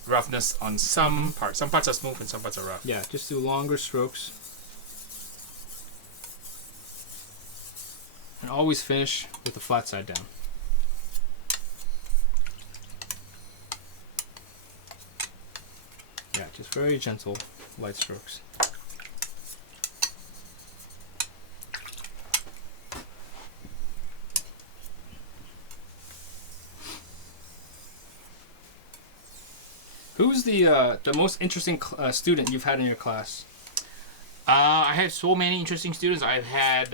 roughness on some parts. Some parts are smooth and some parts are rough. Yeah, just do longer strokes. And always finish with the flat side down. Yeah, just very gentle, light strokes. Who's the most interesting student you've had in your class? I have so many interesting students. I've had,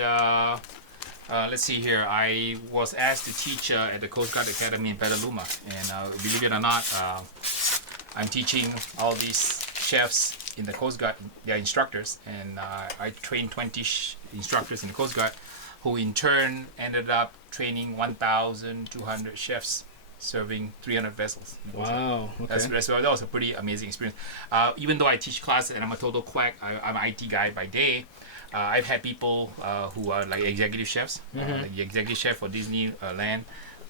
let's see here. I was asked to teach at the Coast Guard Academy in Petaluma, and believe it or not, I'm teaching all these chefs in the Coast Guard. They're instructors, and I trained 20 instructors in the Coast Guard, who in turn ended up training 1,200 chefs, serving 300 vessels. Wow. Okay. That was a pretty amazing experience. Even though I teach classes and I'm a total quack, I'm an IT guy by day. I've had people who are like executive chefs. The executive chef for Disneyland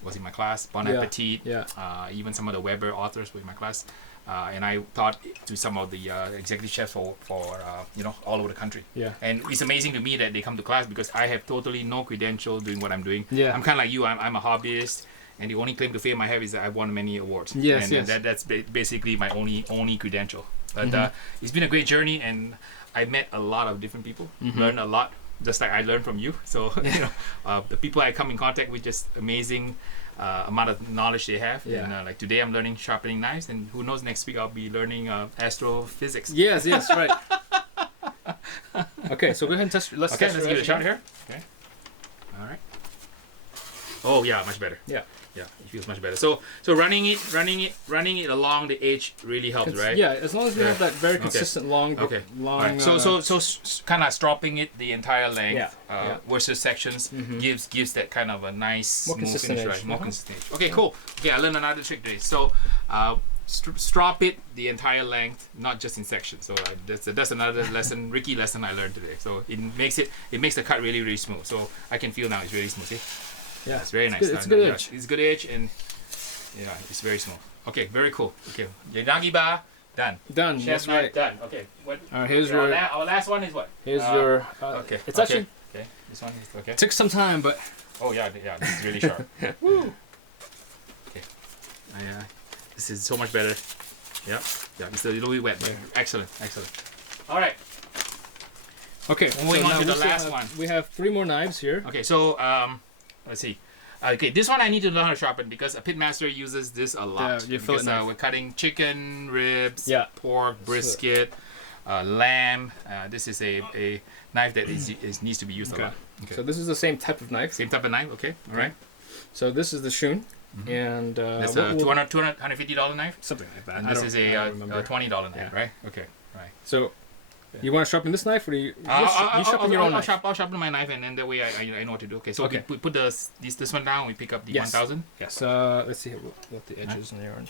was in my class. Bon Appetit. Yeah. Even some of the Weber authors were in my class. And I taught to some of the executive chefs for all over the country. Yeah. And it's amazing to me that they come to class because I have totally no credential doing what I'm doing. Yeah. I'm kind of like you. I'm a hobbyist. And the only claim to fame I have is that I've won many awards. Yes, and yes. That's basically my only credential. But it's been a great journey, and I met a lot of different people, learned a lot, just like I learned from you. So the people I come in contact with, just amazing amount of knowledge they have. Yeah. And like today, I'm learning sharpening knives, and who knows, next week I'll be learning astrophysics. Yes, right. Okay, so go ahead and test. Let's Let's give it a shot here. Okay. All right. Oh yeah, much better. Yeah. Yeah, it feels much better. So running it along the edge really helps, right? Yeah, as long as you have that very consistent long. Okay. Long. Right. So kind of stropping it the entire length versus sections gives that kind of a nice More smooth consistent finish, edge. right? More consistent edge. Okay, cool. Okay, I learned another trick today. So strop it the entire length, not just in sections. So that's another lesson, Ricky lesson I learned today. So it makes the cut really really smooth. So I can feel now it's really smooth. See? Yeah, It's very nice. It's a good edge. It's a good edge, and yeah, it's very smooth. Okay, very cool. Okay, Yanagi bar done. Done. Chef That's knife right. done. Okay, what? All right, here's your. Our last one is what? Here's your. Okay. It's actually okay. This one is okay. took some time, but. Oh yeah. This is really sharp. Woo. Okay. This is so much better. Yeah. It's a little bit wet, but excellent. All right. Okay. Moving on now to the we still last have- one. We have 3 more knives here. Okay, so let's see. Okay, this one I need to learn how to sharpen because a pitmaster uses this a lot. your fillet because knife. we're cutting chicken, ribs, Yeah. pork, brisket, lamb. This is a knife that needs to be used a lot. Okay. So this is the same type of knife. Same type of knife, okay? All right. So this is the Shun, and That's what a we'll- $150 knife. something like that. And I this don't- is I a don't remember. $20 knife, Yeah. right? Okay. Right. So, you want to sharpen this knife, or do you sharpen your own knife? I'll sharpen my knife, and then that way I know what to do. Okay, so Okay. we put this one down. We pick up the Yes. 1000. Yes. Let's see what the edges in there are.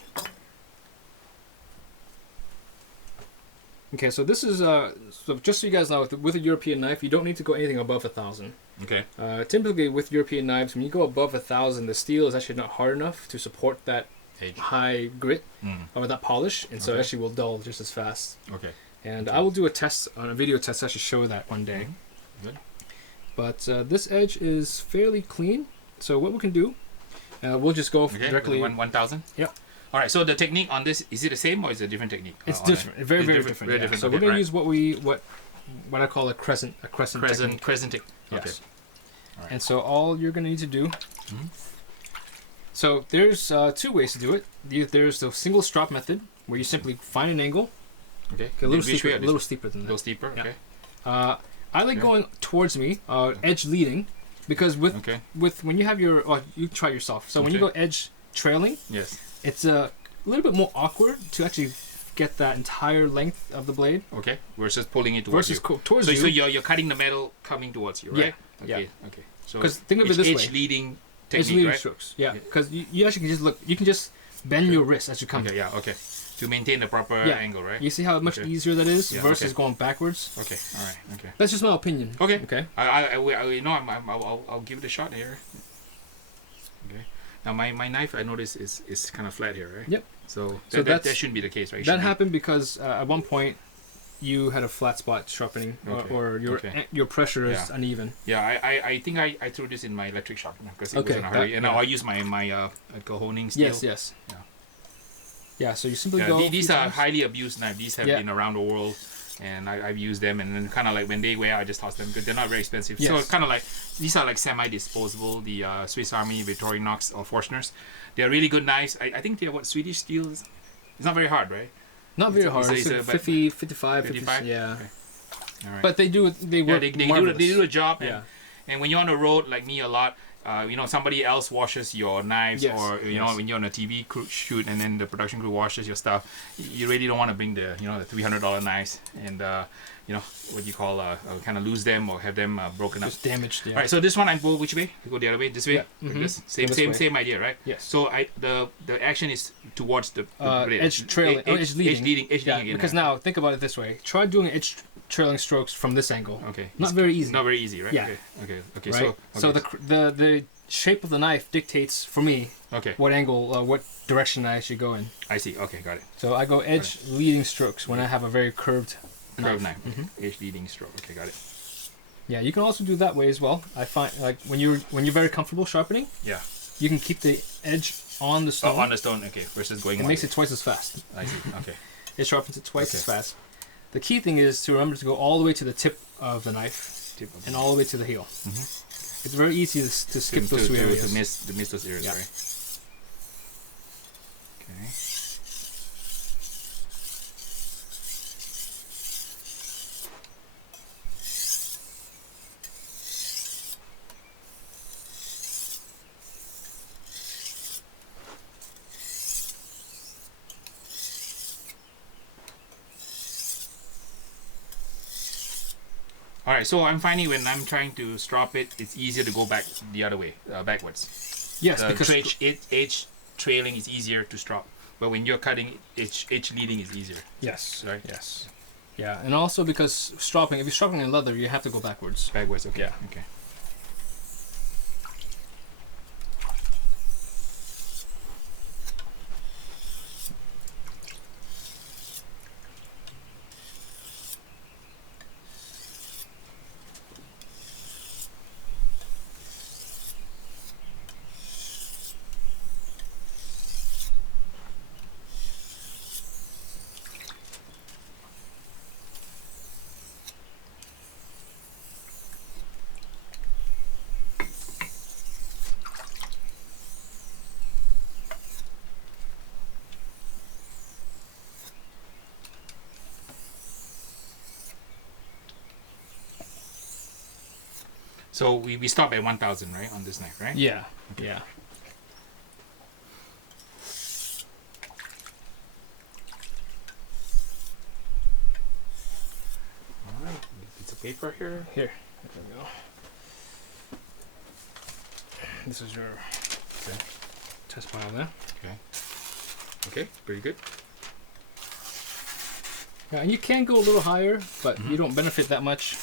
Okay, so this is so just so you guys know, with a European knife, you don't need to go anything above 1,000. Okay. Typically, with European knives, when you go above 1,000, the steel is actually not hard enough to support that Edge. high grit Mm. or that polish, and so Okay. actually will dull just as fast. Okay. And I will do a test on a video test to actually show that one day. Good. But this edge is fairly clean, so what we can do, we'll just go Okay. directly. 1,000. Yep. All right. So the technique on this, is it the same or is it a different technique? It's on it? different, very It's very different. Very yeah. different. So Okay, we're gonna right. use what I call a crescent technique. Crescent technique. Yes. Okay. Alright. And so all you're gonna need to do. Mhm. So there's 2 ways to do it. There's the single strop method, where you simply find an angle, Okay. a little Which steeper, way are than A that. little steeper. Yeah. Okay. I like Yeah. going towards me, edge leading, Because with Okay. when you have your, you try yourself. So when you go edge trailing, Yes. it's a little bit more awkward to actually get that entire length of the blade. Okay. Versus pulling it towards you. Towards So you. you're cutting the metal coming towards you, right? Yeah. Okay. Okay. So 'Cause think of it this way. edge leading Edge technique, leading right? strokes. Yeah. Because you actually can just look. You can just bend your wrist as you come. Okay. Yeah. Okay. To maintain the proper angle, right? You see how much easier that is Yeah, versus okay. going backwards. Okay. All right. Okay. That's just my opinion. Okay. Okay. I'll give it a shot here. Okay. Now my knife I notice is kind of flat here, right? Yep. So So that shouldn't be the case, right? It That should be- happened because at one point you had a flat spot sharpening, Okay. or your pressure is Yeah. uneven. Yeah, I think I threw this in my electric sharpener because it was Okay, in a hurry, that- and yeah. now I use my honing steel. Yes. Yes. Yeah. Yeah. So you simply Yeah, go. these a few are times. highly abused knives. These have Yeah. been around the world, and I've used them. And then kind of like when they wear, I just toss them because they're not very expensive. So Yes. it's kind of like these are like semi-disposable. The Swiss Army Victorinox or Forstners, they're really good knives. I think they're what Swedish steel is. It's not very hard, right? Not very hard. it's It's a- like but- 50, 55, 55? yeah. Okay. All right. But they work they marvelous. do a job. And, Yeah. and when you're on the road like me a lot, somebody else washes your knives, Yes, or you know yes. when you're on a TV shoot and then the production crew washes your stuff, you really don't want to bring the the $300 knives and what you call kind of lose them or have them broken up. Just damaged. Yeah. All right, so this one I go which way? We go the other way, this way. Yeah, Like mhm. this? This way. Same idea, right? Yes. So the action is towards the blade. Edge trailing. Edge leading. Yeah. Again, Because now think about it this way. Try doing edge trailing strokes from this angle. okay, Not very easy. not very easy, right? Yeah. Okay. Right. So the shape of the knife dictates for me okay, what angle, what direction I should go in. I see. Okay, got it. So I go edge leading strokes when I have a very curved Curve knife. Mhm. Edge leading stroke. Okay, got it. Yeah, you can also do that way as well. I find like when you're very comfortable sharpening, Yeah. you can keep the edge on the stone. Oh, on the stone. Okay, versus going. It one makes way. it twice as fast. I see. Okay. It sharpens it twice as Okay. fast. The key thing is to remember to go all the way to the tip of the knife Tip of and all the way to the heel. Mhm. It's very easy to skip those two areas. to miss those areas, Yeah. right? Okay. All right, so I'm finding when I'm trying to strop it, it's easier to go back the other way, backwards. Yes, because edge trailing is easier to strop, but when you're cutting, edge leading is easier. yes, Right. yes, yeah, and also because stropping, if you're stropping in leather, you have to go backwards. Backwards, okay. Yeah. Okay. So we stop at 1,000, right, on this knife, right? Yeah, yeah. All right, piece of paper here. Here, there we go. This is your Okay. test file there. Okay, pretty good. Yeah, and you can go a little higher, but you don't benefit that much.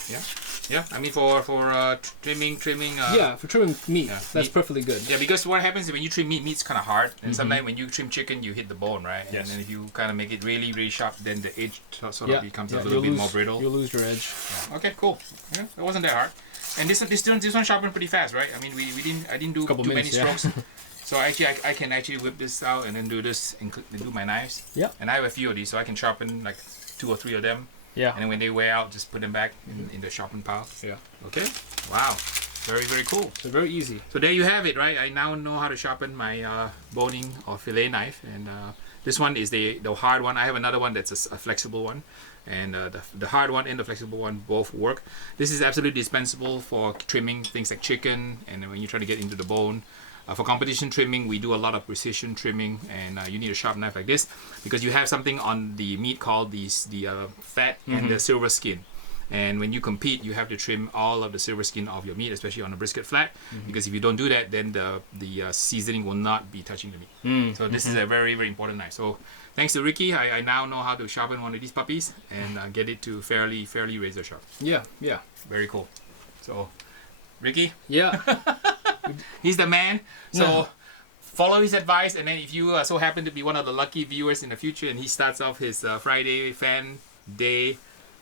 Yeah, I mean for trimming. Yeah, for trimming meat, yeah, that's meat. perfectly good. Yeah, because what happens is when you trim meat's kind of hard, and sometimes when you trim chicken, you hit the bone, right? Yes. And then if you kind of make it really, really sharp, then the edge sort Yeah, of becomes a yeah, little you'll bit more lose- brittle. You'll lose your edge. Yeah. Okay, cool. Yeah, it wasn't that hard. And this one sharpened pretty fast, right? I mean, I didn't do Couple too minutes, many yeah. strokes. So actually, I can actually whip this out and then do this and do my knives. Yeah. And I have a few of these, so I can sharpen like 2 or 3 of them. Yeah. And then when they wear out, just put them back in the sharpened pile. Yeah. Okay. Wow. Very, very cool. So very easy. So there you have it, right? I now know how to sharpen my boning or fillet knife, and this one is the hard one. I have another one that's a flexible one, and the hard one and the flexible one both work. This is absolutely dispensable for trimming things like chicken, and when you try to get into the bone. For competition trimming, we do a lot of precision trimming, and you need a sharp knife like this because you have something on the meat called the fat and the silver skin. And when you compete, you have to trim all of the silver skin off your meat, especially on a brisket flat, because if you don't do that, then the seasoning will not be touching the meat. So this is a very, very important knife. So thanks to Ricky, I now know how to sharpen one of these puppies and get it to fairly razor sharp. Yeah. Very cool. So, Ricky? Yeah. He's the man. So Yeah. follow his advice, and then if you so happen to be one of the lucky viewers in the future, and he starts off his Friday fan day,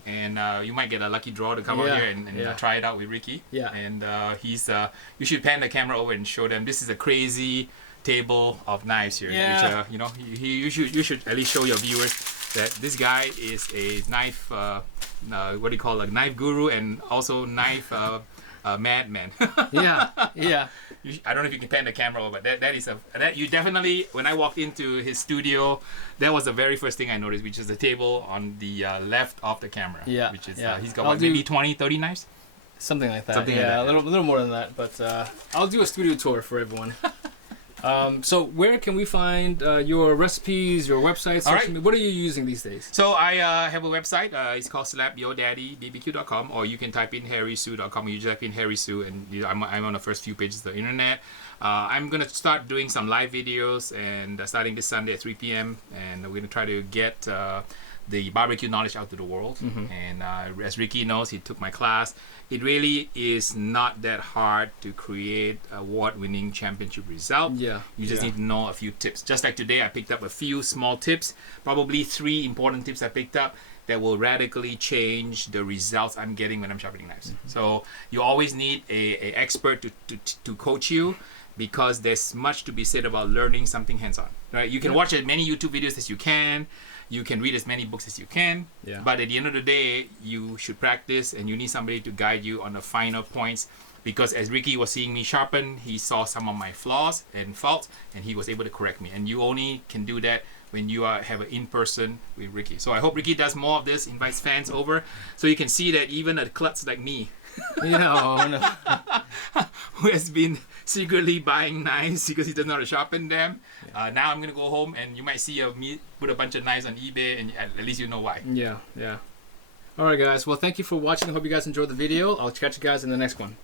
and you might get a lucky draw to come out here and try it out with Ricky. Yeah. And he's you should pan the camera over and show them this is a crazy table of knives here. Yeah. Which you should at least show your viewers that this guy is a knife what do you call, a knife guru, and also knife madman. Yeah. I don't know if you can pan the camera over, but that you definitely, when I walked into his studio, that was the very first thing I noticed, which is the table on the left of the camera. Yeah. Which is he's I'll got maybe 20, 30 knives? Something like that. Something like yeah, that, a little more than that. But I'll do a studio tour for everyone. So where can we find your recipes, your websites? All right. Social media? What are you using these days? So I have a website. It's called slapyodaddybbq.com, or you can type in harrysue.com. You just type in Harry Sue, and I'm on the first few pages of the internet. I'm going to start doing some live videos, and starting this Sunday at 3 p.m. And we're going to try to get the barbecue knowledge out to the world. And as Ricky knows, he took my class. It really is not that hard to create award-winning championship result. Yeah. You just need to know a few tips. Just like today, I picked up a few small tips, probably 3 important tips I picked up that will radically change the results I'm getting when I'm sharpening knives. So you always need a expert to coach you, because there's much to be said about learning something hands-on. Right? You can watch as many YouTube videos as you can. You can read as many books as you can, but at the end of the day, you should practice, and you need somebody to guide you on the finer points, because as Ricky was seeing me sharpen, he saw some of my flaws and faults, and he was able to correct me. And you only can do that when you have an in-person with Ricky. So I hope Ricky does more of this, invites fans over, so you can see that even a klutz like me, who has been secretly buying knives because he doesn't know how to sharpen them. Now I'm gonna go home, and you might see me put a bunch of knives on eBay, and at least you know why. Yeah. All right, guys. Well, thank you for watching. I hope you guys enjoyed the video. I'll catch you guys in the next one.